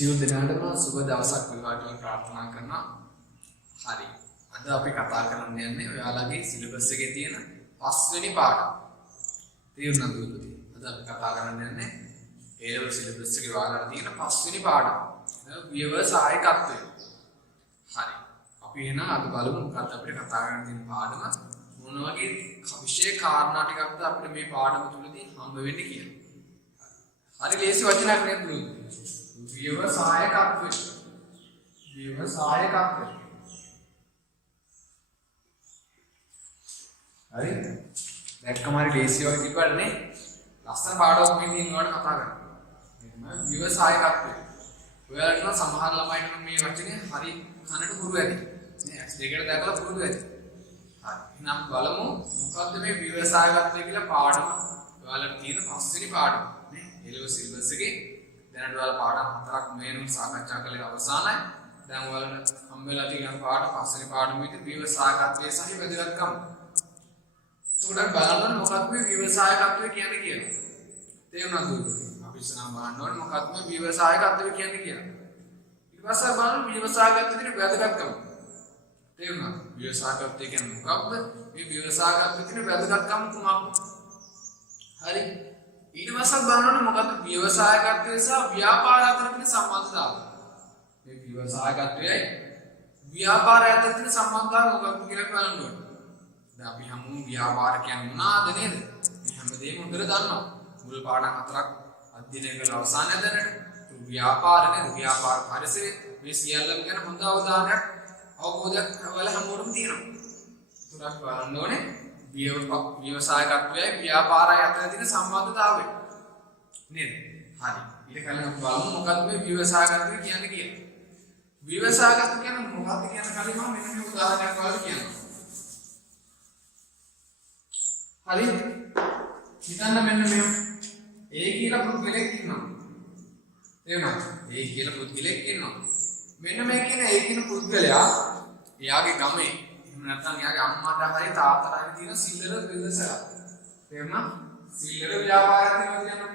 සියලු දෙනාටම සුබ දවසක් වේවා කියලා ප්‍රාර්ථනා කරනවා. හරි. අද අපි කතා කරන්න යන්නේ ඔයාලගේ සිලබස් එකේ තියෙන 5 වෙනි පාඩම. තේරුණාද දුවලදී? අද අපි කතා කරන්න යන්නේ A level සිලබස් එකේ ඔයාලට තියෙන 5 වෙනි පාඩම. ව්‍යවසායකත්වය. හරි. අපි එහෙනම් අද බලමු මොකක්ද අපිට කතා කරන්න තියෙන පාඩම. මොන වගේ විශේෂ කාරණා ටිකක්ද අපිට මේ පාඩම තුලදී හම්බ වෙන්නේ කියලා. හරි ලේසි වචනයක් නේද දුවලදී? व्यवसायकत्व व्यवसायकत्व हरी දැක්කම හරි ලේසි වගේ තිබ්බට නේ ලස්සන පාඩමක් මේ දිනවල කතා කරනවා व्यवसायकत्व ඔයාලට නම් සමහර ළමයින්ට මේ වචනේ හරි කනට පුරු ඇති නේ ඇස් දෙකට දැකලා පුරුදු ඇති හරි එහෙනම් බලමු මොකද්ද මේ व्यवसायकत्व කියලා පාඩම ඔයාලට තියෙන පස්වෙනි පාඩම නේ එළව සිලබස් එකේ දැනට ඔයාලා පාඩම් හතරක් මේනුම් සාකච්ඡා කළේ අවසానයි. දැන් ඔයාලට හම්බෙලා තියෙන පාඩම පස්වෙනි පාඩමේදී ව්‍යවසායකත්වයේ සහ වැදගත්කම. ඒකට බලන්න මොකක්ද මේ ව්‍යවසායකත්වය කියන්නේ කියලා. තේරුණාද? අපි ඉස්සරහම බලන්න ඕනේ මොකක්ද මේ ව්‍යවසායකත්වය කියන්නේ කියලා. ඊට පස්සේ බලන්න ව්‍යවසායකත්වයේ වැදගත්කම. තේරුණාද? ව්‍යවසායකත්වය කියන්නේ මොකක්ද? මේ ව්‍යවසායකත්වයේ වැදගත්කම කුමක්ද? හරි. ඊට පස්සේ බලන්න මොකක්ද ව්‍යවසායකත්වය සහ ව්‍යාපාරය අතර තියෙන සම්බන්ධතාවය. මේ ව්‍යවසායකත්වයයි ව්‍යාපාරය අතර තියෙන සම්බන්ධතාවය මොකක්ද කියලා බලන්න ඕනේ. දැන් අපි හැමෝම ව්‍යාපාර කියන්නේ මොනවාද නේද? මේ හැමදේම හොඳට දන්නවා. මුල් පාඩම් හතරක් අධ්‍යයනය කරලා අවසානය දැනට ව්‍යාපාර නේද? ව්‍යාපාර පරිසරය මේ සියල්ලම ගැන හොඳ අවධානයක් අවබෝධයක් ඔයාලා හැමෝටම තියෙනවා. ඒක අපි බලන්න ඕනේ. व्यवसायकत्वය ව්‍යාපාරය අතර තියෙන සම්බන්ධතාවය නේද? හරි. ඊට කලින් අපි බලමු මොකක්ද මේ ව්‍යවසායකත්වය කියන්නේ කියලා. ව්‍යවසායකත්වය කියන්නේ මොකක්ද කියන කලින් මම මෙන්න මේ උදාහරණයක් ඔයාලට කියනවා. හරි. හිතන්න මෙන්න මේ A කියලා පුද්ගලෙක් ඉන්නවා. තේරුණාද? A කියලා පුද්ගලෙක් ඉන්නවා. මෙන්න මේ කියන A කියන පුද්ගලයා එයාගේ ගමේ නැත්නම් එයාගේ අම්මාට හරි තාත්තට හරි තියෙන සිල්ලර බිස්නස් එකක්. තේරුණා? සිල්ලර ව්‍යාපාරයක් තියෙනවා කියනවා.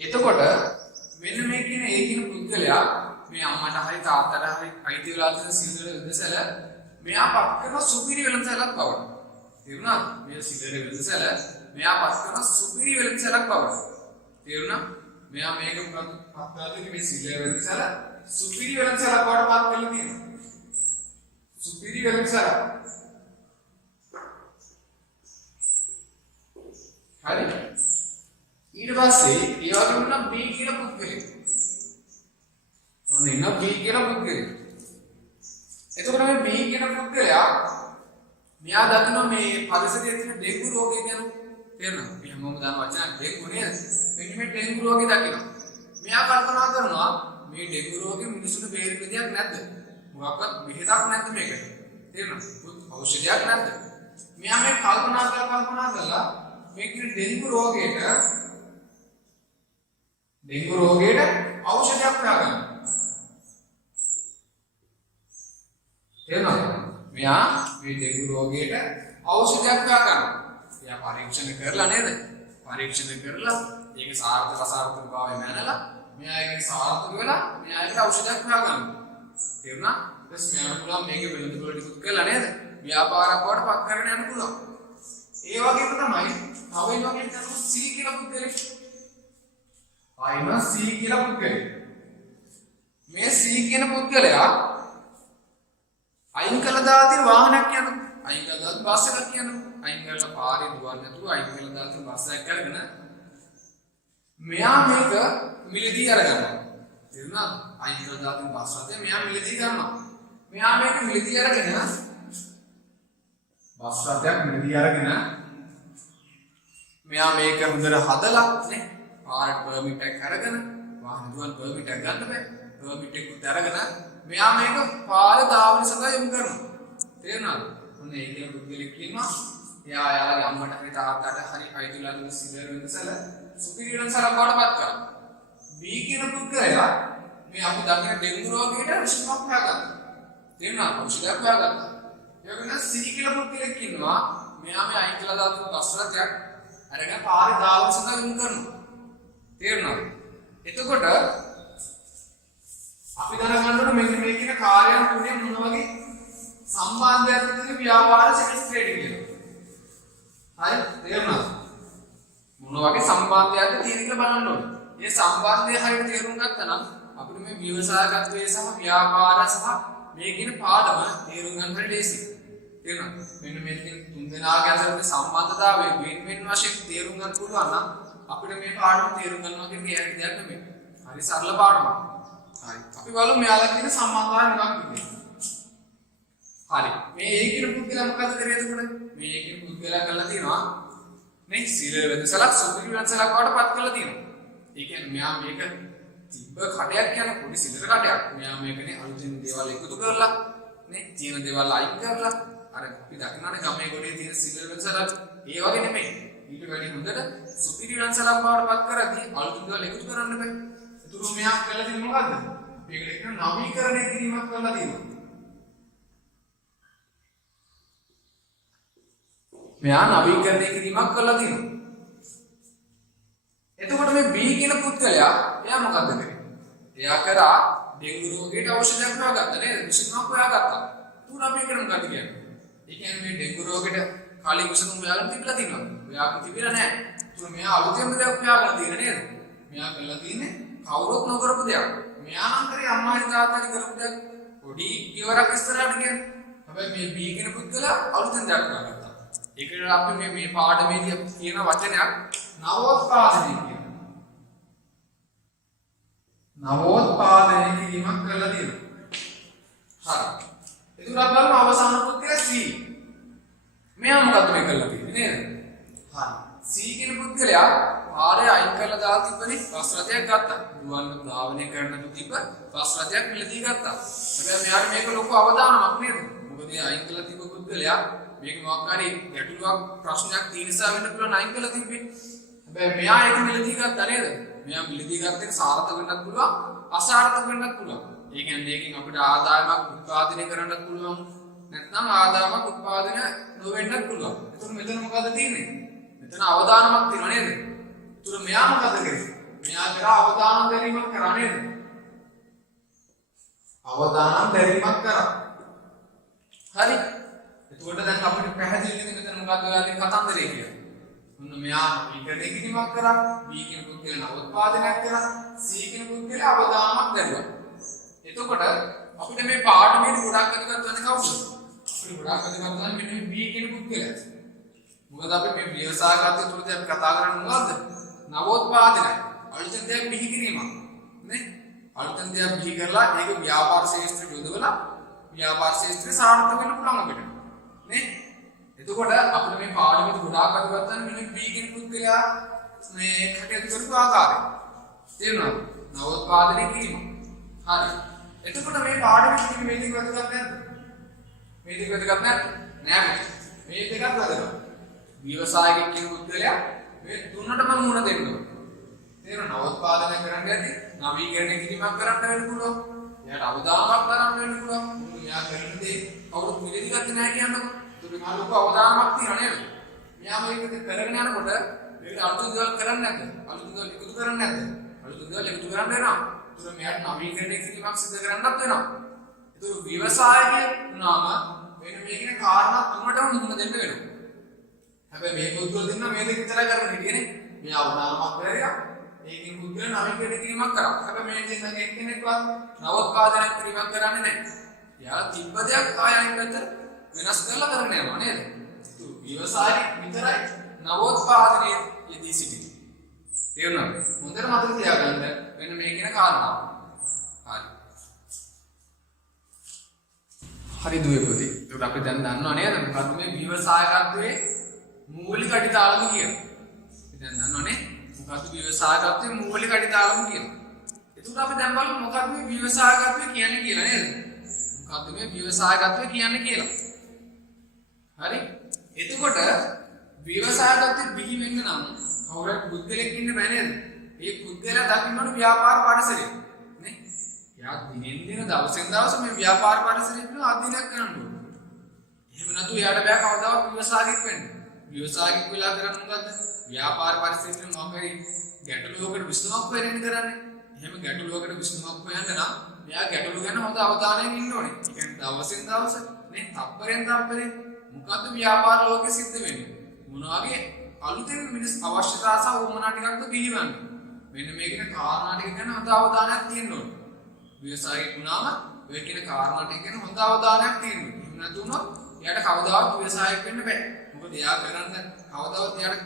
එතකොට මෙන්න මේ කියන ඒ කියන පුද්ගලයා මේ අම්මාට හරි තාත්තට හරි අයිති වෙලා තියෙන සිල්ලර බිස්නස් එක මෙයා පත් කරන සුපිරි වෙළඳසැලක් බවට. තේරුණාද? මේ සිල්ලර වෙළඳසැල මෙයා පත් කරන සුපිරි වෙළඳසැලක් බවට. තේරුණා? මෙයා මේක මොකක්ද පත් කරලා මේ සිල්ලර වෙළඳසැල සුපිරි වෙළඳසැලක් බවට පත් කරලා තියෙනවා. සුපිරි වෙළඳසැල. හරි. ඊට පස්සේ ඒ වගේම නම් B කියලා පුද්ගලෙක්. ඔන්න එන B කියලා පුද්ගලෙක්. එතකොට මේ B කියන පුද්ගලයා මෙයා දකින්න මේ පරිසරයේ තියෙන ඩෙන්ගු රෝගය ගැන තේරෙනවා. අපි හැමෝම දන්න වචන ඩෙන්ගු නේද? මෙන්න මේ ඩෙන්ගු රෝගය දකින්න. මෙයා කල්පනා කරනවා මේ ඩෙන්ගු රෝගෙ මිනිසුන්ට බේරෙන්න දෙයක් නැද්ද? මොකක්වත් බෙහෙතක් නැද්ද මේකට? තේරෙනවද? ඖෂධයක් නැද්ද? මෙයා මේ කල්පනා කරලා මේක ඩෙන්ගු රෝගයට ඖෂධයක් හොයාගන්නවා. තේරෙනවද? මෙයා මේ ඩෙන්ගු රෝගයට ඖෂධයක් හොයාගන්නවා. එයා පරීක්ෂණ කරලා නේද? පරීක්ෂණ කරලා ඒක සාර්ථක අසාර්ථකභාවය මැනලා මෙයා ඒක සාර්ථක වෙලා මෙයා ඒකට ඖෂධයක් හොයාගන්නවා. තේරුණා? ඊට මෙයාට පුළුවන් මේකේ වෙළඳ පොළ ටිකුත් කරලා නේද? ව්‍යාපාරයක් වඩ පත් කරගෙන යන්න පුළුවන්. ඒ වගේම තමයි තව වගේ තමයි C කියලා පුද්ගලෙක්. ආයිම C කියලා පුද්ගලෙක්. මේ C කියන පුද්ගලයා අයින් කළා දාතින වාහනයක් යනවා. අයින් කළා දාතින බස් එකක් යනවා. අයින් කරලා පාරේ දුවන්නේ නැතුව අයින් කළා දාතින බස් එකක් අරගෙන මෙයා මේක මිලදී අරගන්නවා. තේරුණාද? අයින් කළා දාතින බස් රථය මෙයා මිලදී ගන්නවා. මෙයා මේක මිලදී අරගෙන බස් රථයක් මිලදී අරගෙන මෙයා මේක හොඳට හදලා නේ පාරට පර්මිට් එකක් අරගෙන වාහන දුවන පර්මිට් එකක් ගන්න බෑ. පර්මිට් එක උත් අරගෙන මෙයා මේක පාර ධාවන සඳහා යොමු කරනවා. තේරුණාද? ඔන්න ඒ කියන පුද්ගලෙක් ඉන්නවා. එයා යාළුවගේ අම්මට හරි තාත්තට හරි අයිතිලා දුන්න සිල්ලර වෙනසල සුපිරි වෙනසලක් වඩපත් කරනවා. B කියන පුද්ගලයා මේ අපි දකින ඩෙන්ගු රෝගයට විසඳුමක් හොයාගත්තා. තේරුණාද? ඖෂධයක් හොයාගත්තා. ඒ වගේම C කියලා පුද්ගලෙක් ඉන්නවා. මෙයා මේ අයින් කළා දාපු බස් රථයක් අරගෙන පාරේ ධාවන සඳහා යොමු කරනවා. තේරුණාද? එතකොට අපි දැනගන්න ඕනේ මෙන්න මේ කියන කාර්යයන් තුනේ මොන වගේ සම්බන්ධයක් තියෙන ව්‍යාපාර සෙල්ස් ට්‍රේඩින් කියලා. හරි තේරුණාද? මොන වගේ සම්බන්ධයක්ද තියෙන කියලා බලන්න ඕනේ. මේ සම්බන්ධය හරියට තේරුම් ගත්තා නම් අපිට මේ ව්‍යවසායකත්වයේ සහ ව්‍යාපාර සහ මේ කියන පාඩම තේරුම් ගන්න හරිය ලේසියි. තේරුණාද? මෙන්න මේ තුන් දෙනාගේ අතර සම්බන්ධතාවය වෙන වෙන වශයෙන් තේරුම් ගන්න පුළුවන් නම් අපිට මේ පාඩම තේරුම් ගන්නවා කියන දෙයක් නෙමෙයි. හරි සරල පාඩමක්. හරි. අපි බලමු මෙයාලා කියන සම්බන්ධතාවය මොකක්ද කියලා. හරි. මේ ඒ කියන පුද්ගලයා මොකද කරේ එතකොට? මේ ඒ කියන පුද්ගලයා කරලා තියෙනවා මේ සීල වෙනසලක් සුපිරි වෙනසලක් වඩපත් කරලා තියෙනවා. ඒ කියන්නේ මෙයා මේක තිබ්බ කඩයක් කියන පොඩි සිලර කඩයක්. මෙයා මේකනේ අලුතෙන් දේවල් එකතු කරලා නේ තියෙන දේවල් අයින් කරලා අර අපි දකින්නනේ ගමේ ගොඩේ තියෙන සිලර වෙනසලක් ඒ වගේ නෙමෙයි. ඊට වැඩි හොඳට සුපිරි වෙනසලක් වඩපත් කරද්දී අලුතෙන් දේවල් එකතු කරන්න බෑ. ඒතුරු මෙයා කරලා තියෙන්නේ මොකද්ද? මේකට කියන නවීකරණය කිරීමක් කරලා තියෙනවා. මෙයා නවීකරණය කිරීමක් කරලා තියෙනවා. එතකොට මේ B කියන පුද්ගලයා එයා මොකද්ද කරේ? එයා කරා ඩෙන්ගු රෝගයට ඖෂධයක් හොයාගත්තා නේද? විසඳුමක් හොයාගත්තා. තුන අපි කරන මොකද කියන්නේ? ඒ කියන්නේ මේ ඩෙන්ගු රෝගයට කලින් විසඳුම් හොයාගෙන තිබිලා තියෙනවා. ඔයාට තිබිලා නැහැ. තුන මෙයා අලුතෙන්ම දෙයක් හොයාගෙන තියෙන නේද? මෙයා කරලා තියෙන්නේ කවුරුත් නොකරපු දෙයක්. මෙයා නම් කරේ අම්මාගේ තාත්තාගේ කරපු දෙයක්. පොඩි ඉවරක් ඉස්සරහට කියන්නේ. හැබැයි මේ B කියන පුද්ගලයා අලුතෙන් දෙයක් හොයාගත්තා. ඒකට අපි මේ පාඩමේදී කියන වචනයක් නවෝත්පාදනය කියනවා. නවෝත්පාදනය කිරීමක් කරලා තියෙනවා. හරි. ඒක උඩ බලමු අවසාන පුද්ගලයා C. මෙයා මොකද මේ කරලා තියෙන්නේ නේද? හරි. C කියන පුද්ගලයා ආරේ අයින් කරලා දාලා තිබ්බනේ බස් රථයක් ගත්තා. දුවන්න ධාවනය කරන්න තිබ්බ බස් රථයක් මිලදී ගත්තා. හැබැයි මෙයාට මේක ලොකු අවදානමක් නේද? මොකද ඒ අයින් කරලා තිබ්බ පුද්ගලයා මේක මොකක් හරි ගැටලුවක් ප්‍රශ්නයක් තියෙන නිසා වෙන්න පුළුවන් අයින් කරලා තිබ්බේ. හැබැයි මෙයා ඒක මිලදී ගත්තා නේද? මෙයා මිලදී ගත්තේ සාර්ථක වෙන්නත් පුළුවන් අසාර්ථක වෙන්නත් පුළුවන්. ඒ කියන්නේ ඒකෙන් අපිට ආදායමක් උත්පාදනය කරන්නත් පුළුවන්. නැත්නම් ආදායමක් උත්පාදනය නොවෙන්නත් පුළුවන්. එතකොට මෙතන මොකද තියෙන්නේ? මෙතන අවදානමක් තියෙනවා නේද? එතකොට මෙයා මොකද කරේ? මෙයා කරා අවදානම් දැරීමක් කරා නේද? අවදානම් දැරීමක් කරා. හරි. එතකොට දැන් අපිට පැහැදිලි වෙන මෙතන මොකක්ද ඔයාලගේ කතන්දරය කියලා. මොන මෙයා විකරණය කිරීමක් කරා, B කියන පුද්ගලයා උත්පාදනයක් කරා, C කියන පුද්ගලයා අවදානමක් දැරුවා. එතකොට අපිට මේ පාඩමේදී ගොඩක් අදගත් වෙන කවුද? අපිට ගොඩක් අදගත් වෙන මෙන්න B කියන පුද්ගලයා. මොකද අපි මේ ව්‍යවසායකත්වයේ තුලදී අපි කතා කරන්නේ මොකද්ද? නවෝත්පාදනය. අලුතෙන් දෙයක් බිහි කිරීමක්. නේ? අලුතෙන් දෙයක් බිහි කරලා ඒක ව්‍යාපාර ශාස්ත්‍රයට යොදවලා ව්‍යාපාර ශාස්ත්‍රය සාර්ථක වෙන්න පුළුවන් අපිට. නේ? එතකොට අපිට මේ පාඩමේදී ගොඩාක් අදගත් වෙන මෙන්න B කියන පුද්ගලයා මේ කටයුතු කරපු ආකාරය. තේරුණාද? නවෝත්පාදනය කිරීම. හරි. එතකොට මේ පාඩමේදී මේ දෙක වැදගත් නැද්ද? මේ දෙක වැදගත් නැද්ද? නෑ. මේ දෙකක් වැදගත්. ව්‍යවසායකික කියන පුද්ගලයා මේ තුනටම මුහුණ දෙන්න ඕනේ. තේරුණා? නවෝත්පාදනය කරන්න යද්දී නවීකරණය කිරීමක් කරන්න වෙන්න පුළුවන්. එයාට අවදානමක් කරන්න වෙන්න පුළුවන්. මෙයා කරන දේ කවුරුත් මිලදී ගත්තේ නැහැ කියන්නකො. ඒක මා ලොකු අවදානමක් තියෙනවා නේද? මෙයා මේක කරගෙන යනකොට මේකට අලුත් දේවල් කරන්නේ නැද්ද? අලුත් දේවල් එකතු කරන්නේ නැද්ද? අලුත් දේවල් එකතු කරන්න වෙනවා. ඒක මෙයාට නවීකරණය කිරීමක් සිදු කරන්නත් වෙනවා. ඒක ව්‍යවසායකයෙක් වුණාම මෙන්න මේ කියන කාරණා තුනටම මුහුණ දෙන්න වෙනවා. හැබැයි මේ පුද්ගල දෙන්න මේ දෙක විතරයි කරන්න හිටියනේ. මෙයා අවදානමක් කරලා ඒකින් පුද්ගල නවීකරණය කිරීමක් කරා. හැබැයි මේ දෙන්නගේ එක්කෙනෙක්වත් නවෝත්පාදනය කිරීමක් කරන්නේ නැහැ. එයා තිබ්බ දෙයක් ආයෙත් වෙනස් කරලා කරන්න යනවා නේද? ව්‍යවසායක විතරයි නවෝත්පාදනයේ යෙදී සිටින්නේ. තේරුණාද? හොඳට මතක තියාගන්න මෙන්න මේ කියන කාරණාව. හරි. හරි දුවේ පුතේ. ඒක අපි දැන් දන්නවා නේද? මොකද්ද මේ ව්‍යවසායකත්වයේ මූලික අඩිතාලම කියන්නේ. අපි දැන් දන්නවනේ මොකද්ද ව්‍යවසායකත්වයේ මූලික අඩිතාලම කියන්නේ. එතකොට අපි දැන් බලමු මොකද්ද මේ ව්‍යවසායකත්වය කියන්නේ කියලා නේද? මොකද්ද මේ ව්‍යවසායකත්වය කියන්නේ කියලා. හරි. එතකොට ව්‍යවසායකත්වයේ බිහි වෙන්න නම් කවුරුත් පුද්ගලෙක් ඉන්න බෑ නේද? ඒ පුද්ගලයා දකින්න ඕන ව්‍යාපාර පාඩසරේ. නේ? එයා දිනෙන් දින දවසෙන් දවස මේ ව්‍යාපාර පාඩසරේ ඉන්න අධ්‍යයනයක් කරන්න ඕන. එහෙම නැතු එයාට බෑ කවදාවත් ව්‍යවසායකෙක් වෙන්න. ව්‍යවසායකෙක් වෙලා කරන්නේ මොකද්ද? ව්‍යාපාර පරිසරයේ මොකක් හරි ගැටලුවකට විසඳුමක් හොයන්න කරන්නේ. එහෙම ගැටලුවකට විසඳුමක් හොයන්න නම් මෙයා ගැටලුව ගැන හොඳ අවධානයෙන් ඉන්න ඕනේ. ඒ කියන්නේ දවසින් දවස නේ තප්පරෙන් තප්පරේ මොකද්ද ව්‍යාපාර ලෝකෙ සිද්ධ වෙන්නේ? මොන වගේ අලුතෙන් මිනිස් අවශ්‍යතා සහ උවමනා ටිකක්ද බිහිවන්නේ? මෙන්න මේ කියන කාරණා ටික ගැන හොඳ අවධානයක් තියෙන්න ඕනේ. ව්‍යවසායයක් වුණාම ඔය කියන කාරණා ටික ගැන හොඳ අවධානයක් තියෙන්න ඕනේ. එහෙම නැතුනොත් එයාට කවදාවත් ව්‍යවසායයක් වෙන්න බෑ. මොකද එයා කරන්න කවදාවත් එයාට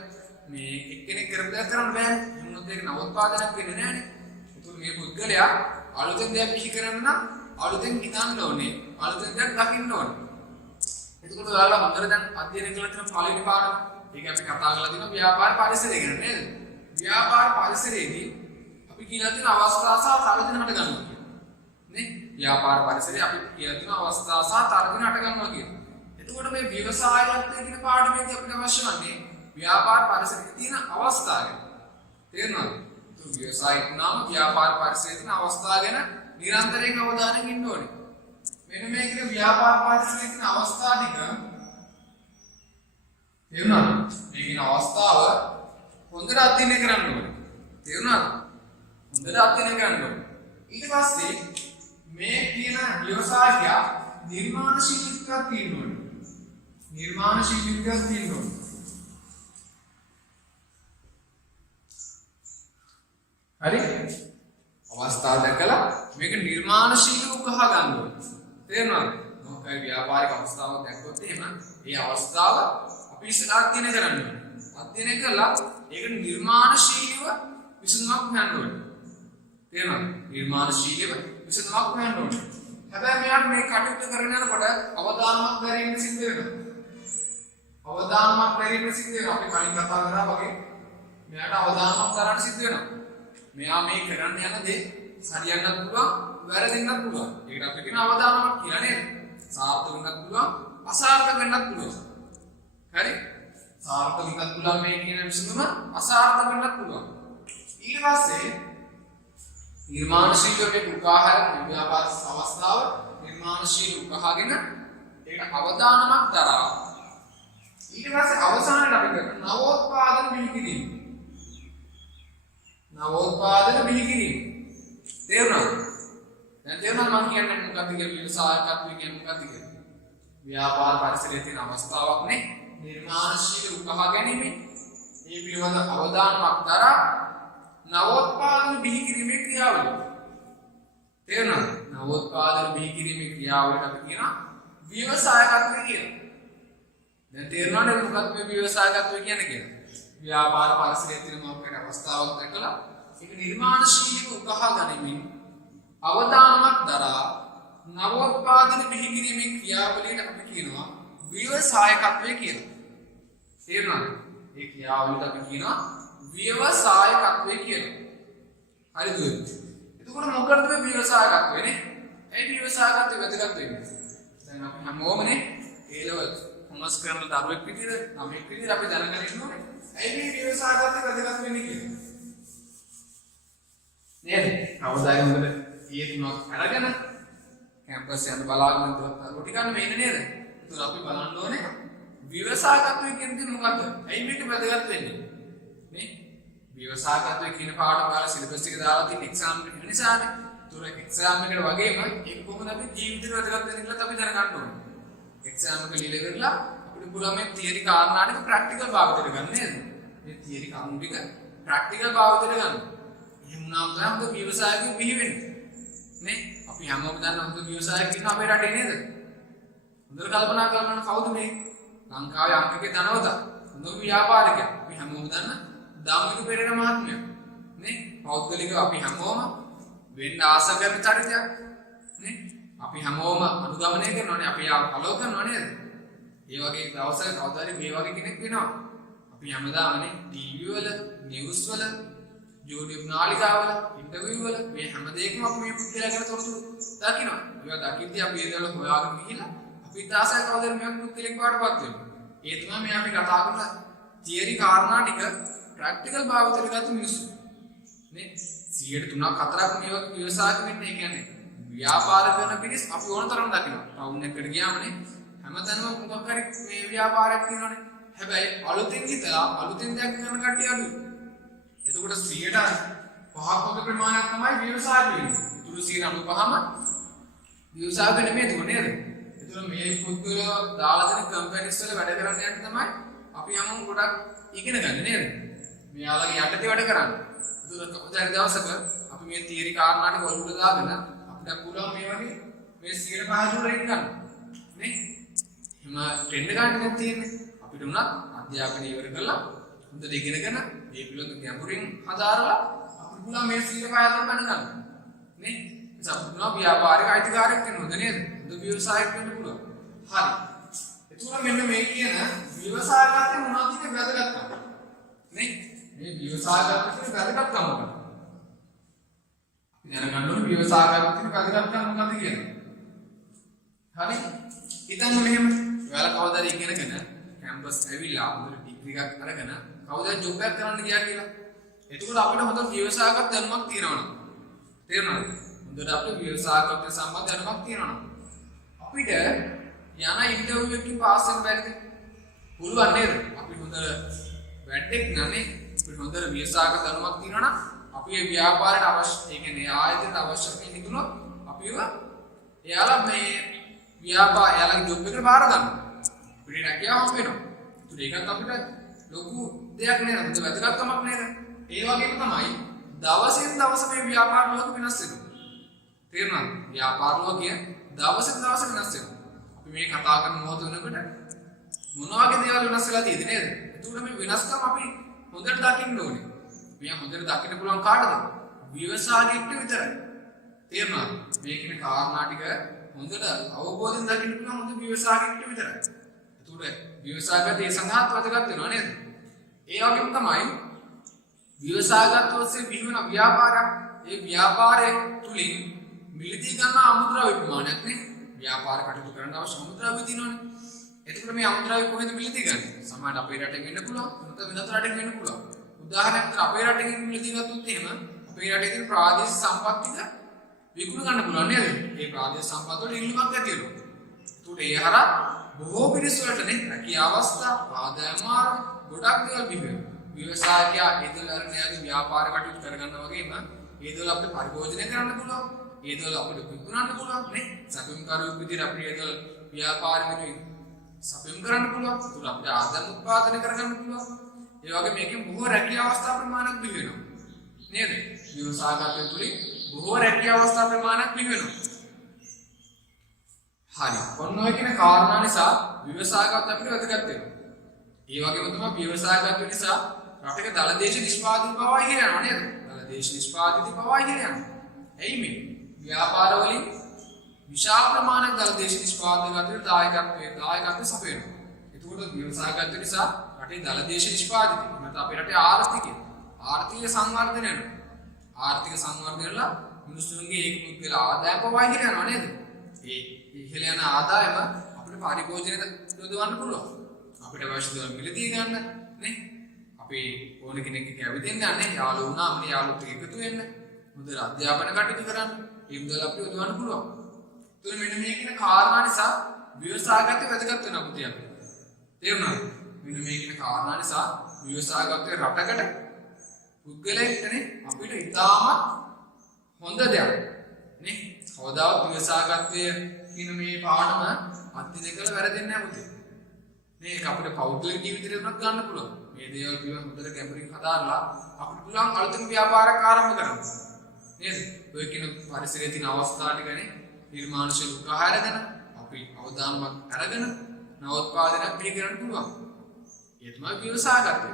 මේ එක්කෙනෙක් කරපු දෙයක් කරන්න බෑනේ. එහෙනම් ඒක නවෝත්පාදනයක් වෙන්නේ නෑනේ. ඒතුළු මේ පුද්ගලයා අලුතෙන් දෙයක් බිහි කරන්න නම් අලුතෙන් හිතන්න ඕනේ. අලුතෙන් දෙයක් දකින්න ඕනේ. එතකොට ඔයාලා හොඳට දැන් අධ්‍යයනය කරලා තියෙන පළවෙනි පාඩම ඒක අපි කතා කරලා තියෙන ව්‍යාපාර පරිසරය ගැන නේද? ව්‍යාපාර පරිසරයේදී අපි කියලා තියෙන අවස්ථා සහ තර්ජන හට ගන්නවා කියන්නේ. නේ? ව්‍යාපාර පරිසරයේ අපි කියලා තියෙන අවස්ථා සහ තර්ජන හට ගන්නවා කියන්නේ. එතකොට මේ ව්‍යවසායයත් කියන පාඩමේදී අපිට අවශ්‍ය වන්නේ ව්‍යාපාර පරිසරයේ තියෙන අවස්ථා ගැන. තේරෙනවද? ඒ ව්‍යවසායයක් නම් ව්‍යාපාර පරිසරයේ තියෙන අවස්ථා ගැන නිරන්තරයෙන් අවධානයෙන් ඉන්න ඕනේ. මෙන්න මේ කියන ව්‍යාපාර පරිසරයේ තියෙන අවස්ථා ටික තේරුණාද? මේ කියන අවස්ථාව හොඳට අධ්‍යයනය කරන්න ඕනේ. තේරුණාද? හොඳට අධ්‍යයනය කරන්න ඕනේ. ඊට පස්සේ මේ කියන ව්‍යවසායය නිර්මාණශීලීත්වයක් තියෙන්න ඕනේ. නිර්මාණශීලීත්වයක් තියෙන්න ඕනේ. හරි? අවස්ථාව දැකලා මේක නිර්මාණශීලීව උකහා ගන්න ඕනේ. තේරුණාද? මොකක්ද ව්‍යාපාරික අවස්ථාවක් දැක්කොත් එහෙම ඒ අවස්ථාව අපි ඉස්සරහ අධ්‍යයනය කරන්න ඕනේ. අධ්‍යයනය කළා ඒක නිර්මාණශීලීව විසඳුමක් හොයන්න ඕනේ. තේරුණාද? නිර්මාණශීලීව විසඳුමක් හොයන්න ඕනේ. හැබැයි මෙයාට මේ කටයුතු කරගෙන යනකොට අවධානමක් දැරීම සිද්ධ වෙනවා. අවධානමක් දැරීම සිද්ධ වෙනවා. අපි කලින් කතා කරා වගේ මෙයාට අවධානමක් දරන්න සිද්ධ වෙනවා. මෙයා මේ කරන්න යන දේ හරියන්නත් පුළුවන්, වැරදෙන්නත් පුළුවන්. ඒකට අපි කියන අවධානමක් කියලා නේද? සාර්ථක වෙන්නත් පුළුවන්, අසාර්ථක වෙන්නත් පුළුවන්. හරි? සාර්ථක වෙන්නත් පුළුවන් මේ කියන විසඳුම, අසාර්ථක වෙන්නත් පුළුවන්. ඊට පස්සේ නිර්මාණශීලී මේ උදාහර ව්‍යාපාර අවස්ථාව නිර්මාණශීලී උකහාගෙන ඒකට අවධානමක් දරා ඊට පස්සේ අවසානයේ අපි කරන නවෝත්පාදන බිහි කිරීම. නවෝත්පාදන බිහි කිරීම. තේරුණාද? දැන් තේරුණා මම කියන්නේ මොකක්ද කියලා ව්‍යවසායකත්වය කියන්නේ මොකක්ද කියලා. ව්‍යාපාර පරිසරයේ තියෙන අවස්ථාවක් නේ නිර්මාණශීලී උකහා ගැනීම. මේ පිළිබඳ අවධානමක් දරා නවෝත්පාදන බිහි කිරීමේ ක්‍රියාවලිය. තේරුණාද? නවෝත්පාදන බිහි කිරීමේ ක්‍රියාවලියට අපි කියනවා ව්‍යවසායකත්වය කියලා. දැන් තේරුණාද මොකක්ද මේ ව්‍යවසායකත්වය කියන්නේ කියලා? ව්‍යාපාර පරිසරයේ තියෙන මොකක්ද අවස්ථාවක් දැකලා ඒක නිර්මාණශීලීව උකහා ගැනීමෙන් අවධානමක් දරා නවෝත්පාදන බිහි කිරීමේ ක්‍රියාවලියට අපි කියනවා ව්‍යවසායකත්වය කියලා. තේරුණාද? ඒ ක්‍රියාවලියට අපි කියනවා ව්‍යවසායකත්වය කියලා. හරිද? එතකොට මොකටද මේ ව්‍යවසායකත්වය නේ? ඒ ව්‍යවසායකත්වය වැදගත් වෙන්නේ. දැන් අපි හැමෝමනේ ඒ ලෙවල් කොමර්ස් කරන දරුවෙක් විදිහට ළමෙක් විදිහට අපි දැනගෙන ඉන්න ඕනේ. ඒ ව්‍යවසායකත්වය වැදගත් වෙන්නේ කියලා. නේද? අවදාගෙන මොකද ඊයේ තුනක් අරගෙන කැම්පස් යන බලාගෙන රොටි කන්න මේනේ නේද? ඒතර අපි බලන්න ඕනේ ව්‍යවසායකත්වය කියන්නේ මොකද්ද? ඇයි මේක වැදගත් වෙන්නේ? නේ? ව්‍යවසායකත්වය කියන පාඩම වල සිලබස් එක දාලා තියෙන එක්සාම් එක නිසානේ. ඒතර එක්සාම් එකට වගේම ඒක කොහොමද අපි ජීවිතේට වැදගත් වෙන්නේ කියලා අපි දැනගන්න ඕනේ. එක්සාම් එක ලියලා ඉවරලා අපිට පුළුවන් මේ තියරි කාරණා ටික ප්‍රැක්ටිකල් භාවිතයට ගන්න නේද? මේ තියරි කරුණු ටික ප්‍රැක්ටිකල් භාවිතයට ගන්න. එහෙම නම් තමයි ව්‍යවසායකෙ බිහි වෙන්නේ. නේ? අපි හැමෝම දන්න හොඳ ව්‍යවසායකෙක් ඉන්න අපේ රටේ නේද? හොඳට කල්පනා කරන්න කවුද මේ? ලංකාවේ අංකික ධනවතා. හොඳ ව්‍යාපාරිකයා. අපි හැමෝම දන්න ධම්මික පෙරේරා මහත්මයා. නේ? පෞද්ගලිකව අපි හැමෝම වෙන්න ආස කරන චරිතයක්. නේ? අපි හැමෝම අනුගමනය කරනවානේ. අපි ෆලෝ කරනවා නේද? ඒ වගේ දවසක කවදාද මේ වගේ කෙනෙක් වෙනවා. අපි හැමදාමනේ ටීවී වල, නිවුස් වල, YouTube නාලිකාවල, ඉන්ටර්විව් වල මේ හැම දෙයකම අපි මේ පුද්ගලයා ගැන තොරතුරු දකිනවා. ඒවා දකිද්දී අපි ඒ දේවල් හොයාගෙන ගිහිල්ලා අපි තාසය කවදාද මේ පුද්ගලෙක් වඩපත් වෙන්නේ. ඒ තමයි මේ අපි කතා කරන තියරි කාරණා ටික ප්‍රැක්ටිකල් භාවිතයට ගත්ත මිනිස්සු. නේ? 3%ක් 4ක් මේ වගේ ව්‍යවසායක වෙන්නේ. ඒ කියන්නේ ව්‍යාපාර කරන පිරිස් අපි ඕන තරම් දකිනවා. ටවුන් එකකට ගියාමනේ හැමතැනම මොකක් හරි මේ ව්‍යාපාරයක් තියෙනවනේ. හැබැයි අලුතෙන් හිතලා අලුතෙන් දෙයක් කරන කට්ටිය අඩුයි. එතකොට 100ට පහක් වගේ ප්‍රමාණයක් තමයි ව්‍යවසාය වෙන්නේ. ඒතුළු 95ම ව්‍යවසාය නෙමෙයි ඒක නේද? ඒතුළු මේ පුද්ගලයා දාලා දෙන කම්පැනිස් වල වැඩ කරන්න යන්න තමයි අපි හැමෝම ගොඩක් ඉගෙන ගන්න නේද? මෙයාලගේ යටතේ වැඩ කරන්නේ. ඒතුළු කොහොමද දවසක අපි මේ තියරි කාරණා ටික ඔලුවට දාගෙන අපිට පුළුවන් මේ වගේ මේ 150 වලින් ගන්න. නේ? එහෙම ට්‍රෙන්ඩ් ගන්නක් තියෙන්නේ. අපිට උනත් අධ්‍යාපනය ඉවර කළා හොඳට ඉගෙනගෙන මේ පිළිවෙල ගැඹුරින් හදාරලා අපිට පුළුවන් මේ 150 වලට ගන්න. නේ? සම්පූර්ණ ව්‍යාපාරික අයිතිකාරයෙක් වෙනවද නේද? හොඳ ව්‍යවසායයක් වෙන්න පුළුවන්. හරි. එතකොට මෙන්න මේ කියන ව්‍යවසායගතේ මොනවද කියන වැදගත්කම. නේ? මේ ව්‍යවසායගතේ කියන වැදගත්කම මොකක්ද? අපි දැනගන්න ඕනේ ව්‍යවසායගතේ කියන වැදගත්කම මොකක්ද කියලා. හරි. හිතන්න මෙහෙම ඔයාලා කවදාද ඉගෙනගෙන කැම්පස් ඇවිල්ලා හොඳට ඩිග්‍රී එකක් අරගෙන කවදාද ජොබ් එකක් කරන්න ගියා කියලා. එතකොට අපිට හොඳ ව්‍යවසායගත දැනුමක් තියෙනවනේ. තේරුණාද? හොඳට අපිට ව්‍යවසායගත සම්බන්ධ දැනුමක් තියෙනවනේ. අපිට යන ඉන්ටර්විව් එකකින් පාස් වෙන්න බැරිද? පුළුවන් නේද? අපි හොඳ වැඩක් නැනේ. අපිට හොඳ ව්‍යවසායගත දැනුමක් තියෙනවනම් අපි ඒ ව්‍යාපාරයට අවශ්‍ය ඒ කියන්නේ ආයතනයට අවශ්‍ය කෙනෙක් දුනොත් අපිව එයාලා මේ එයාලගේ ජොබ් එකට බාර ගන්නවා. අපිට රැකියාවක් වෙනවා. ඒකත් අපිට ලොකු දෙයක් නේද? හොඳ වැදගත්කමක් නේද? ඒ වගේම තමයි දවසින් දවස මේ ව්‍යාපාර ලෝක වෙනස් වෙනවා. තේරුණාද? ව්‍යාපාර ලෝකය දවසින් දවස වෙනස් වෙනවා. අපි මේ කතා කරන මොහොත වෙනකොට මොන වගේ දේවල් වෙනස් වෙලා තියෙද නේද? ඒකට මේ වෙනස්කම් අපි හොඳට දකින්න ඕනේ. මෙයා හොඳට දකින්න පුළුවන් කාටද? ව්‍යවසායිකයෙක්ට විතරයි. තේරුණාද? මේ කියන කාරණා ටික හොඳට අවබෝධයෙන් දකින්න පුළුවන් හොඳ ව්‍යවසායිකයෙක්ට විතරයි. ඒකට ව්‍යවසායගතේ සඳහාත් වැදගත් වෙනවා නේද? ඒ වගේම තමයි ව්‍යවසායගත ඔස්සේ බිහිවන ව්‍යාපාරයක් ඒ ව්‍යාපාරයේ තුලින් මිලදී ගන්න අමුද්‍රව්‍ය ප්‍රමාණයක් නේ ව්‍යාපාර කටයුතු කරන්න අවශ්‍ය අමුද්‍රව්‍ය තියෙනවනේ. එතකොට මේ අමුද්‍රව්‍ය කොහෙද මිලදී ගන්නේ? සමහරවිට අපේ රටෙන් වෙන්න පුළුවන්, නැත්නම් වෙනත් රටෙන් වෙන්න පුළුවන්. උදාහරණයක් විදිහට අපේ රටෙන් මිලදී ගත්තොත් එහෙම අපේ රටේ තියෙන ප්‍රාදේශීය සම්පත් ටික විකුණ ගන්න පුළුවන් නේද? ඒ ප්‍රාදේශීය සම්පත් වල ඉල්ලුමක් ඇති වෙනවා. ඒකට ඒ හරහා බොහෝ පිරිස වලටනේ රැකියා අවස්ථා, ආදායම් මාර්ග ගොඩක් දේවල් බිහි වෙනවා. ව්‍යවසායකයා ඒ දේවල් අරගෙනගේ ව්‍යාපාර කටයුතු කරගන්නා වගේම ඒ දේවල් අපිට පරිභෝජනය කරන්න පුළුවන්. ඒ දේවල් අපිට විකුණන්න පුළුවන් නේ. සැපයුම්කරුවෙක් විදිහට අපිට ඒ දේවල් ව්‍යාපාර වෙනුවෙන් සැපයුම් කරන්න පුළුවන්. ඒක අපිට ආදායම් උත්පාදනය කරගන්න පුළුවන්. ඒ වගේ මේකෙන් බොහෝ රැකියා අවස්ථා ප්‍රමාණයක් බිහි වෙනවා. නේද? ව්‍යවසායගත තුලින් බොහෝ රැකියා අවස්ථා ප්‍රමාණයක් බිහි වෙනවා. හරි. ඔන්න ඔය කියන කාරණා නිසා ව්‍යවසායගත අපිට වැදගත් වෙනවා. ඒ වගේම තමයි ව්‍යවසායගත නිසා රටක දලදේශ නිෂ්පාදන පවා ඉහළ යනවා නේද? දලදේශ නිෂ්පාදිත පවා ඉහළ යනවා. එයි මේ ව්‍යාපාර වලින් විශාල ප්‍රමාණයක් දලදේශ නිෂ්පාදනයට දායකත්වය සපයනවා. ඒකෝට ව්‍යවසායගත නිසා රටේ දලදේශ නිෂ්පාදිත නැත්නම් අපේ රටේ ආර්ථික සංවර්ධනය වෙනවා. ආර්ථික සංවර්ධනය වල මිනිස්සුන්ගේ ඒකමුත් වෙලා ආදායම පවා ඉහළ යනවා නේද? ඒ ඉහළ යන ආදායම අපිට පරිභෝජනයට යොදවන්න පුළුවන්. අපිට අවශ්‍ය දේවල් මිලදී ගන්න නේ. අපි ඕන කෙනෙක් එක්ක ඇවිදින්න යන්නේ යාළුවෝ වුණාම යාළුවොත් එක්ක එකතු වෙන්න. හොඳට අධ්‍යාපන කටයුතු කරන්න. ඒ මුදල් අපිට යොදවන්න පුළුවන්. ඒතර මෙන්න මේ කියන කාරණා නිසා ව්‍යවසායගත වැදගත් වෙනවා පුතේ අපිට. තේරුණාද? මෙන්න මේ කියන කාරණා නිසා ව්‍යවසායගත රටකට පුද්ගලයෙක්නේ අපිට ඉතාමත් හොඳ දෙයක් නේ. කවදාවත් ව්‍යවසායගතය කියන මේ පාඩම අධ්‍යයනය කළ වැරදෙන්නේ නැහැ පුතේ. මේක අපිට පෞද්ගලික ජීවිතේ උනත් ගන්න පුළුවන්. මේ දේවල් පිළිබඳව හොඳට ගැඹුරින් හදාarලා අපිට පුළුවන් අලුතෙන් ව්‍යාපාරයක් ආරම්භ කරන්න. නේද? ඔය කියන පරිසරයේ තියෙන අවස්ථා ටිකනේ නිර්මාණශීල උත්සාහයගෙන අපි අවධානමක් අරගෙන නවෝත්පාදනයක් බිහි කරන්න පුළුවන්. ඒ තමයි ව්‍යවසායගතය.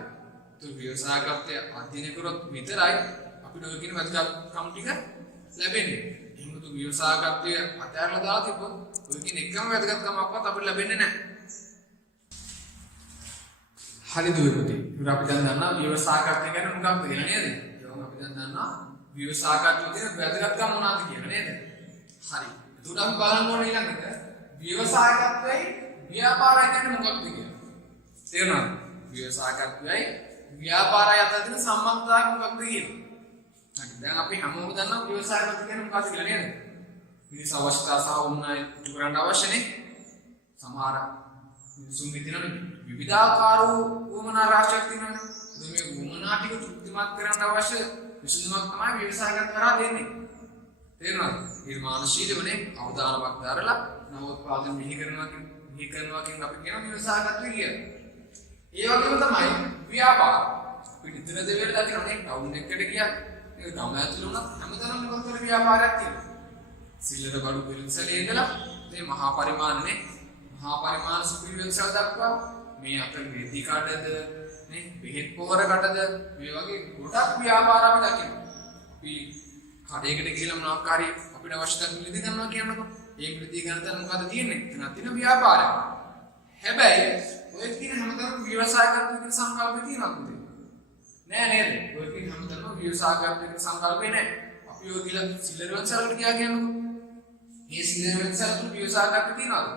ඒ ව්‍යවසායගතය අධ්‍යයනය කරොත් විතරයි අපිට ඔය කියන වැදගත්කම් ටික ලැබෙන්නේ. එහෙම තු ව්‍යවසායගතය අතහැරලා දාලා තිබ්බොත් ඔය කියන එකම වැදගත්කමක්වත් අපිට ලැබෙන්නේ නැහැ. හරි දුවේපුතේ. ඉතින් අපි දැන් දන්නා ව්‍යවසායගතය කියන්නේ මොකක්ද කියලා නේද? ඒක අපි දැන් දන්නා ව්‍යවසායගතය කියන වැදගත්කම මොනවද කියලා නේද? හරි. එතකොට අපි බලන්න ඕනේ ඊළඟට ව්‍යවසායගතයයි ව්‍යාපාරය කියන්නේ මොකක්ද කියලා. තේරුණාද? ව්‍යවසායගතයයි ව්‍යාපාරය අතර තියෙන සම්බන්ධතාවය මොකක්ද කියලා. හරි. දැන් අපි හැමෝම දන්නා ව්‍යවසායගතය කියන්නේ මොකක්ද කියලා නේද? මිනිස් අවශ්‍යතා සහ උන්නාය ඉටු කරන්න අවශ්‍යනේ. සමහර මිනිසුන්ගේ තියෙන විවිධාකාර වූ වමනා රාශියක් තියෙනවානේ. මේ වමනා ටික තෘප්තිමත් කරන්න අවශ්‍ය විසඳුමක් තමයි ව්‍යවසායගත කරා දෙන්නේ. තේරෙනවද? නිර්මාණශීලීවනේ අවදානමක් දරලා නවෝත්පාදන මිහි කරනවා කියන අපි කියන ව්‍යවසායගතය කියලා. ඒ වගේම තමයි ව්‍යාපාර. පිටිතර දෙවියන් දැක්කම ටවුන් එකකට ගියා. ඒක ටවුන් ඇතුළේ උනත් හැමතැනම මොකක්ද ව්‍යාපාරයක් තියෙනවා. සිල්ලර බඩු පිළිසලේ ඉඳලා මේ මහා පරිමාණ සුපිරිවෙන්සල් දක්වා මේ අතර වේදී කාඩද නේ බෙහෙත් පොහොරකටද මේ වගේ ගොඩක් ව්‍යාපාර අපි දකිනවා. අපි කඩේකට ගිහලා මොනවාක් හරි අපිට අවශ්‍ය දේ මිලදී ගන්නවා කියනකො ඒ මිලදී ගන්න තැන මොකද තියෙන්නේ? එතන තියෙන ව්‍යාපාරයක්. හැබැයි ඔය කියන හැමදාම ව්‍යවසායගත කියන සංකල්පය තියෙනවද? නෑ නේද? ඔය කියන හැමදාම ව්‍යවසායගත කියන සංකල්පේ නෑ. අපි ඔය කියලා සිල්ලරවන්සල්ට ගියා කියනකො මේ සිල්ලරවන්සල්ට ව්‍යවසායගත තියෙනවද?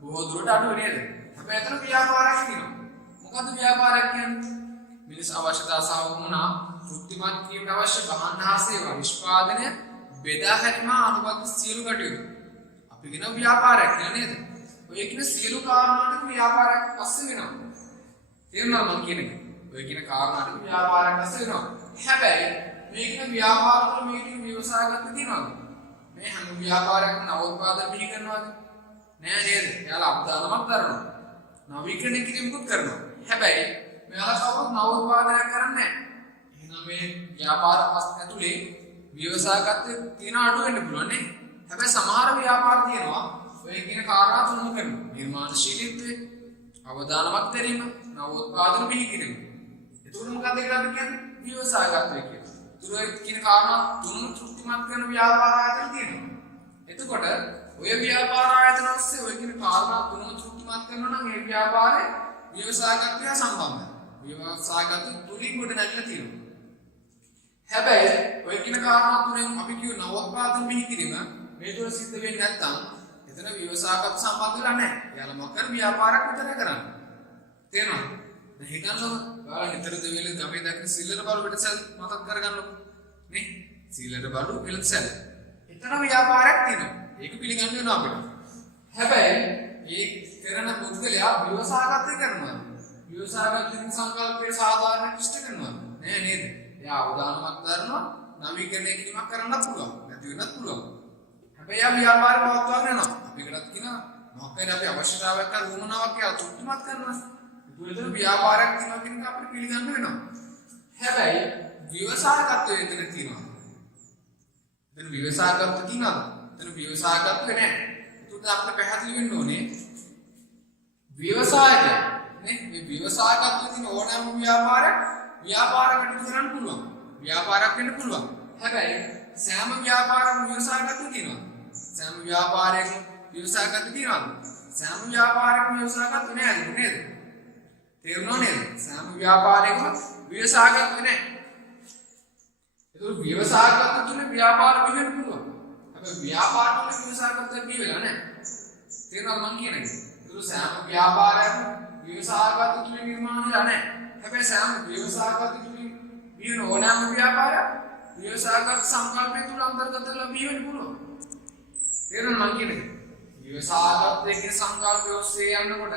බොහෝ දුරට අඩු නේද? හැබැයි එතන ව්‍යාපාරයක් තියෙනවා. මොකද්ද ව්‍යාපාරයක් කියන්නේ? මිනිස් අවශ්‍යතා සහ වුණා තෘප්තිමත් කිරීමට අවශ්‍ය බහන් හා සේවා නිෂ්පාදනය බෙදා හැරීම අනුබද්ධ සියලු කටයුතු අපි කියන ව්‍යාපාරයක් කියලා නේද? ඔය කියන සියලු කාරණාට ව්‍යාපාරයක් පස්සේ වෙනවා. තේරුණා මම කියන්නේ? ඔය කියන කාරණාට ව්‍යාපාරයක් පස්සේ වෙනවා. හැබැයි මේ කියන ව්‍යාපාර වල මේ කියන ව්‍යවසායගත තියෙනවද? මේ හැම ව්‍යාපාරයක්ම නවෝත්පාදන බිහි කරනවද? නෑ නේද? එයාලා අපදානමක් කරනවා. නවීකරණය කිරීමකුත් කරනවා. හැබැයි මෙයාලා කවුරුත් නවෝත්පාදනයක් කරන්නේ නෑ. එහෙනම් මේ ව්‍යාපාර ඇතුලේ ව්‍යවසායගත තියෙන අඩු වෙන්න පුළුවන් නේ. හැබැයි සමහර ව්‍යාපාර තියෙනවා ඔය කියන කාරණා තුනම කරනවා. නිර්මාණශීලීත්වය, අවදානමක් දැරීම, නවෝත්පාදන බිහි කිරීම. එතකොට මොකක්ද කියලා අපි කියන්නේ? ව්‍යවසායගතය කියලා. ඒ කියන කාරණා තුනම තෘප්තිමත් කරන ව්‍යාපාර ආයතන තියෙනවා. එතකොට ඔය ව්‍යාපාර ආයතන ඔස්සේ ඔය කියන කාරණා තුනම තෘප්තිමත් කරනවා නම් ඒ ව්‍යාපාරේ ව්‍යවසායගතය සම්බන්ධයි. ව්‍යවසායගත තුලින් කොට නැගලා තියෙනවා. හැබැයි ඔය කියන කාරණා තුනෙන් අපි කියු නවෝත්පාදන බිහි කිරීම මේ තුන සිද්ධ වෙන්නේ නැත්නම් එතන ව්‍යවසායගත සම්බන්ධ වෙලා නැහැ. එයාලා මොකද ව්‍යාපාරයක් විතර කරන්නේ. තේරෙනවද? දැන් හිතන්න ඔයාලා නිතර දෙවිල ගමේ දැක්ක සිල්ලර බඩු පිටසල් මතක් කරගන්නකො. නේ? සිල්ලර බඩු පිටසල්. එතන ව්‍යාපාරයක් තියෙනවා. ඒක පිළිගන්න වෙනවා අපිට. හැබැයි මේ කරන පුද්ගලයා ව්‍යවසායගත කරනවා. ව්‍යවසායගත සංකල්පයේ සාධාරණ ඉෂ්ට කරනවා. නෑ නේද? එයා අවදානමක් දරනවා නවීකරණය කිරීමක් කරන්නත් පුළුවන්. නැති වෙන්නත් පුළුවන්. හැබැයි ආ ව්‍යාපාර පවත්වාගෙන යනවා. අපි කරත් කියනවා මොකක්ද අපි අවශ්‍යතාවයක් කර වුණාවක් කියලා තෘප්තිමත් කරනවා. ඒකෙන් ව්‍යාපාරයක් කරනවා කියන එක අපිට පිළිගන්න වෙනවා. හැබැයි ව්‍යවසායගතය එතන තියෙනවා. එතන ව්‍යවසායගත තියෙනවා. එතන ව්‍යවසායගත නැහැ. ඒකට අපිට පැහැදිලි වෙන්න ඕනේ ව්‍යවසායක නේ මේ ව්‍යවසායගත තියෙන ඕනෑම ව්‍යාපාරයකට කරන්න පුළුවන්. ව්‍යාපාරයක් වෙන්න පුළුවන්. හැබැයි සෑම ව්‍යාපාරයක්ම ව්‍යවසායගත තියෙනවා. සෑම ව්‍යාපාරයක්ම ව්‍යවසායගත තියෙනවා. සෑම ව්‍යාපාරයක්ම ව්‍යවසායගත නැහැ නේද? තේරුණා නේද? සෑම ව්‍යාපාරයක්ම ව්‍යවසායගත නැහැ. ඒක ව්‍යවසායගත තුන ව්‍යාපාර වෙන්න පුළුවන්. හැබැයි ව්‍යාපාර තුන ව්‍යවසායගත බිහි වෙලා නැහැ. තේරුණාද මම කියන්නේ? ඒක සෑම ව්‍යාපාරයක්ම ව්‍යවසායගත තුන නිර්මාණය වෙලා නැහැ. හැබැයි සෑම ව්‍යවසායගත තුන බිහි වෙන ඕනෑම ව්‍යාපාරයක් ව්‍යවසායගත සංකල්පය තුල අන්තර්ගත වෙලා බිහි වෙන්න පුළුවන්. තේරුණාද මම කියන්නේ? ව්‍යවසායගත කියන සංකල්පය ඔස්සේ යනකොට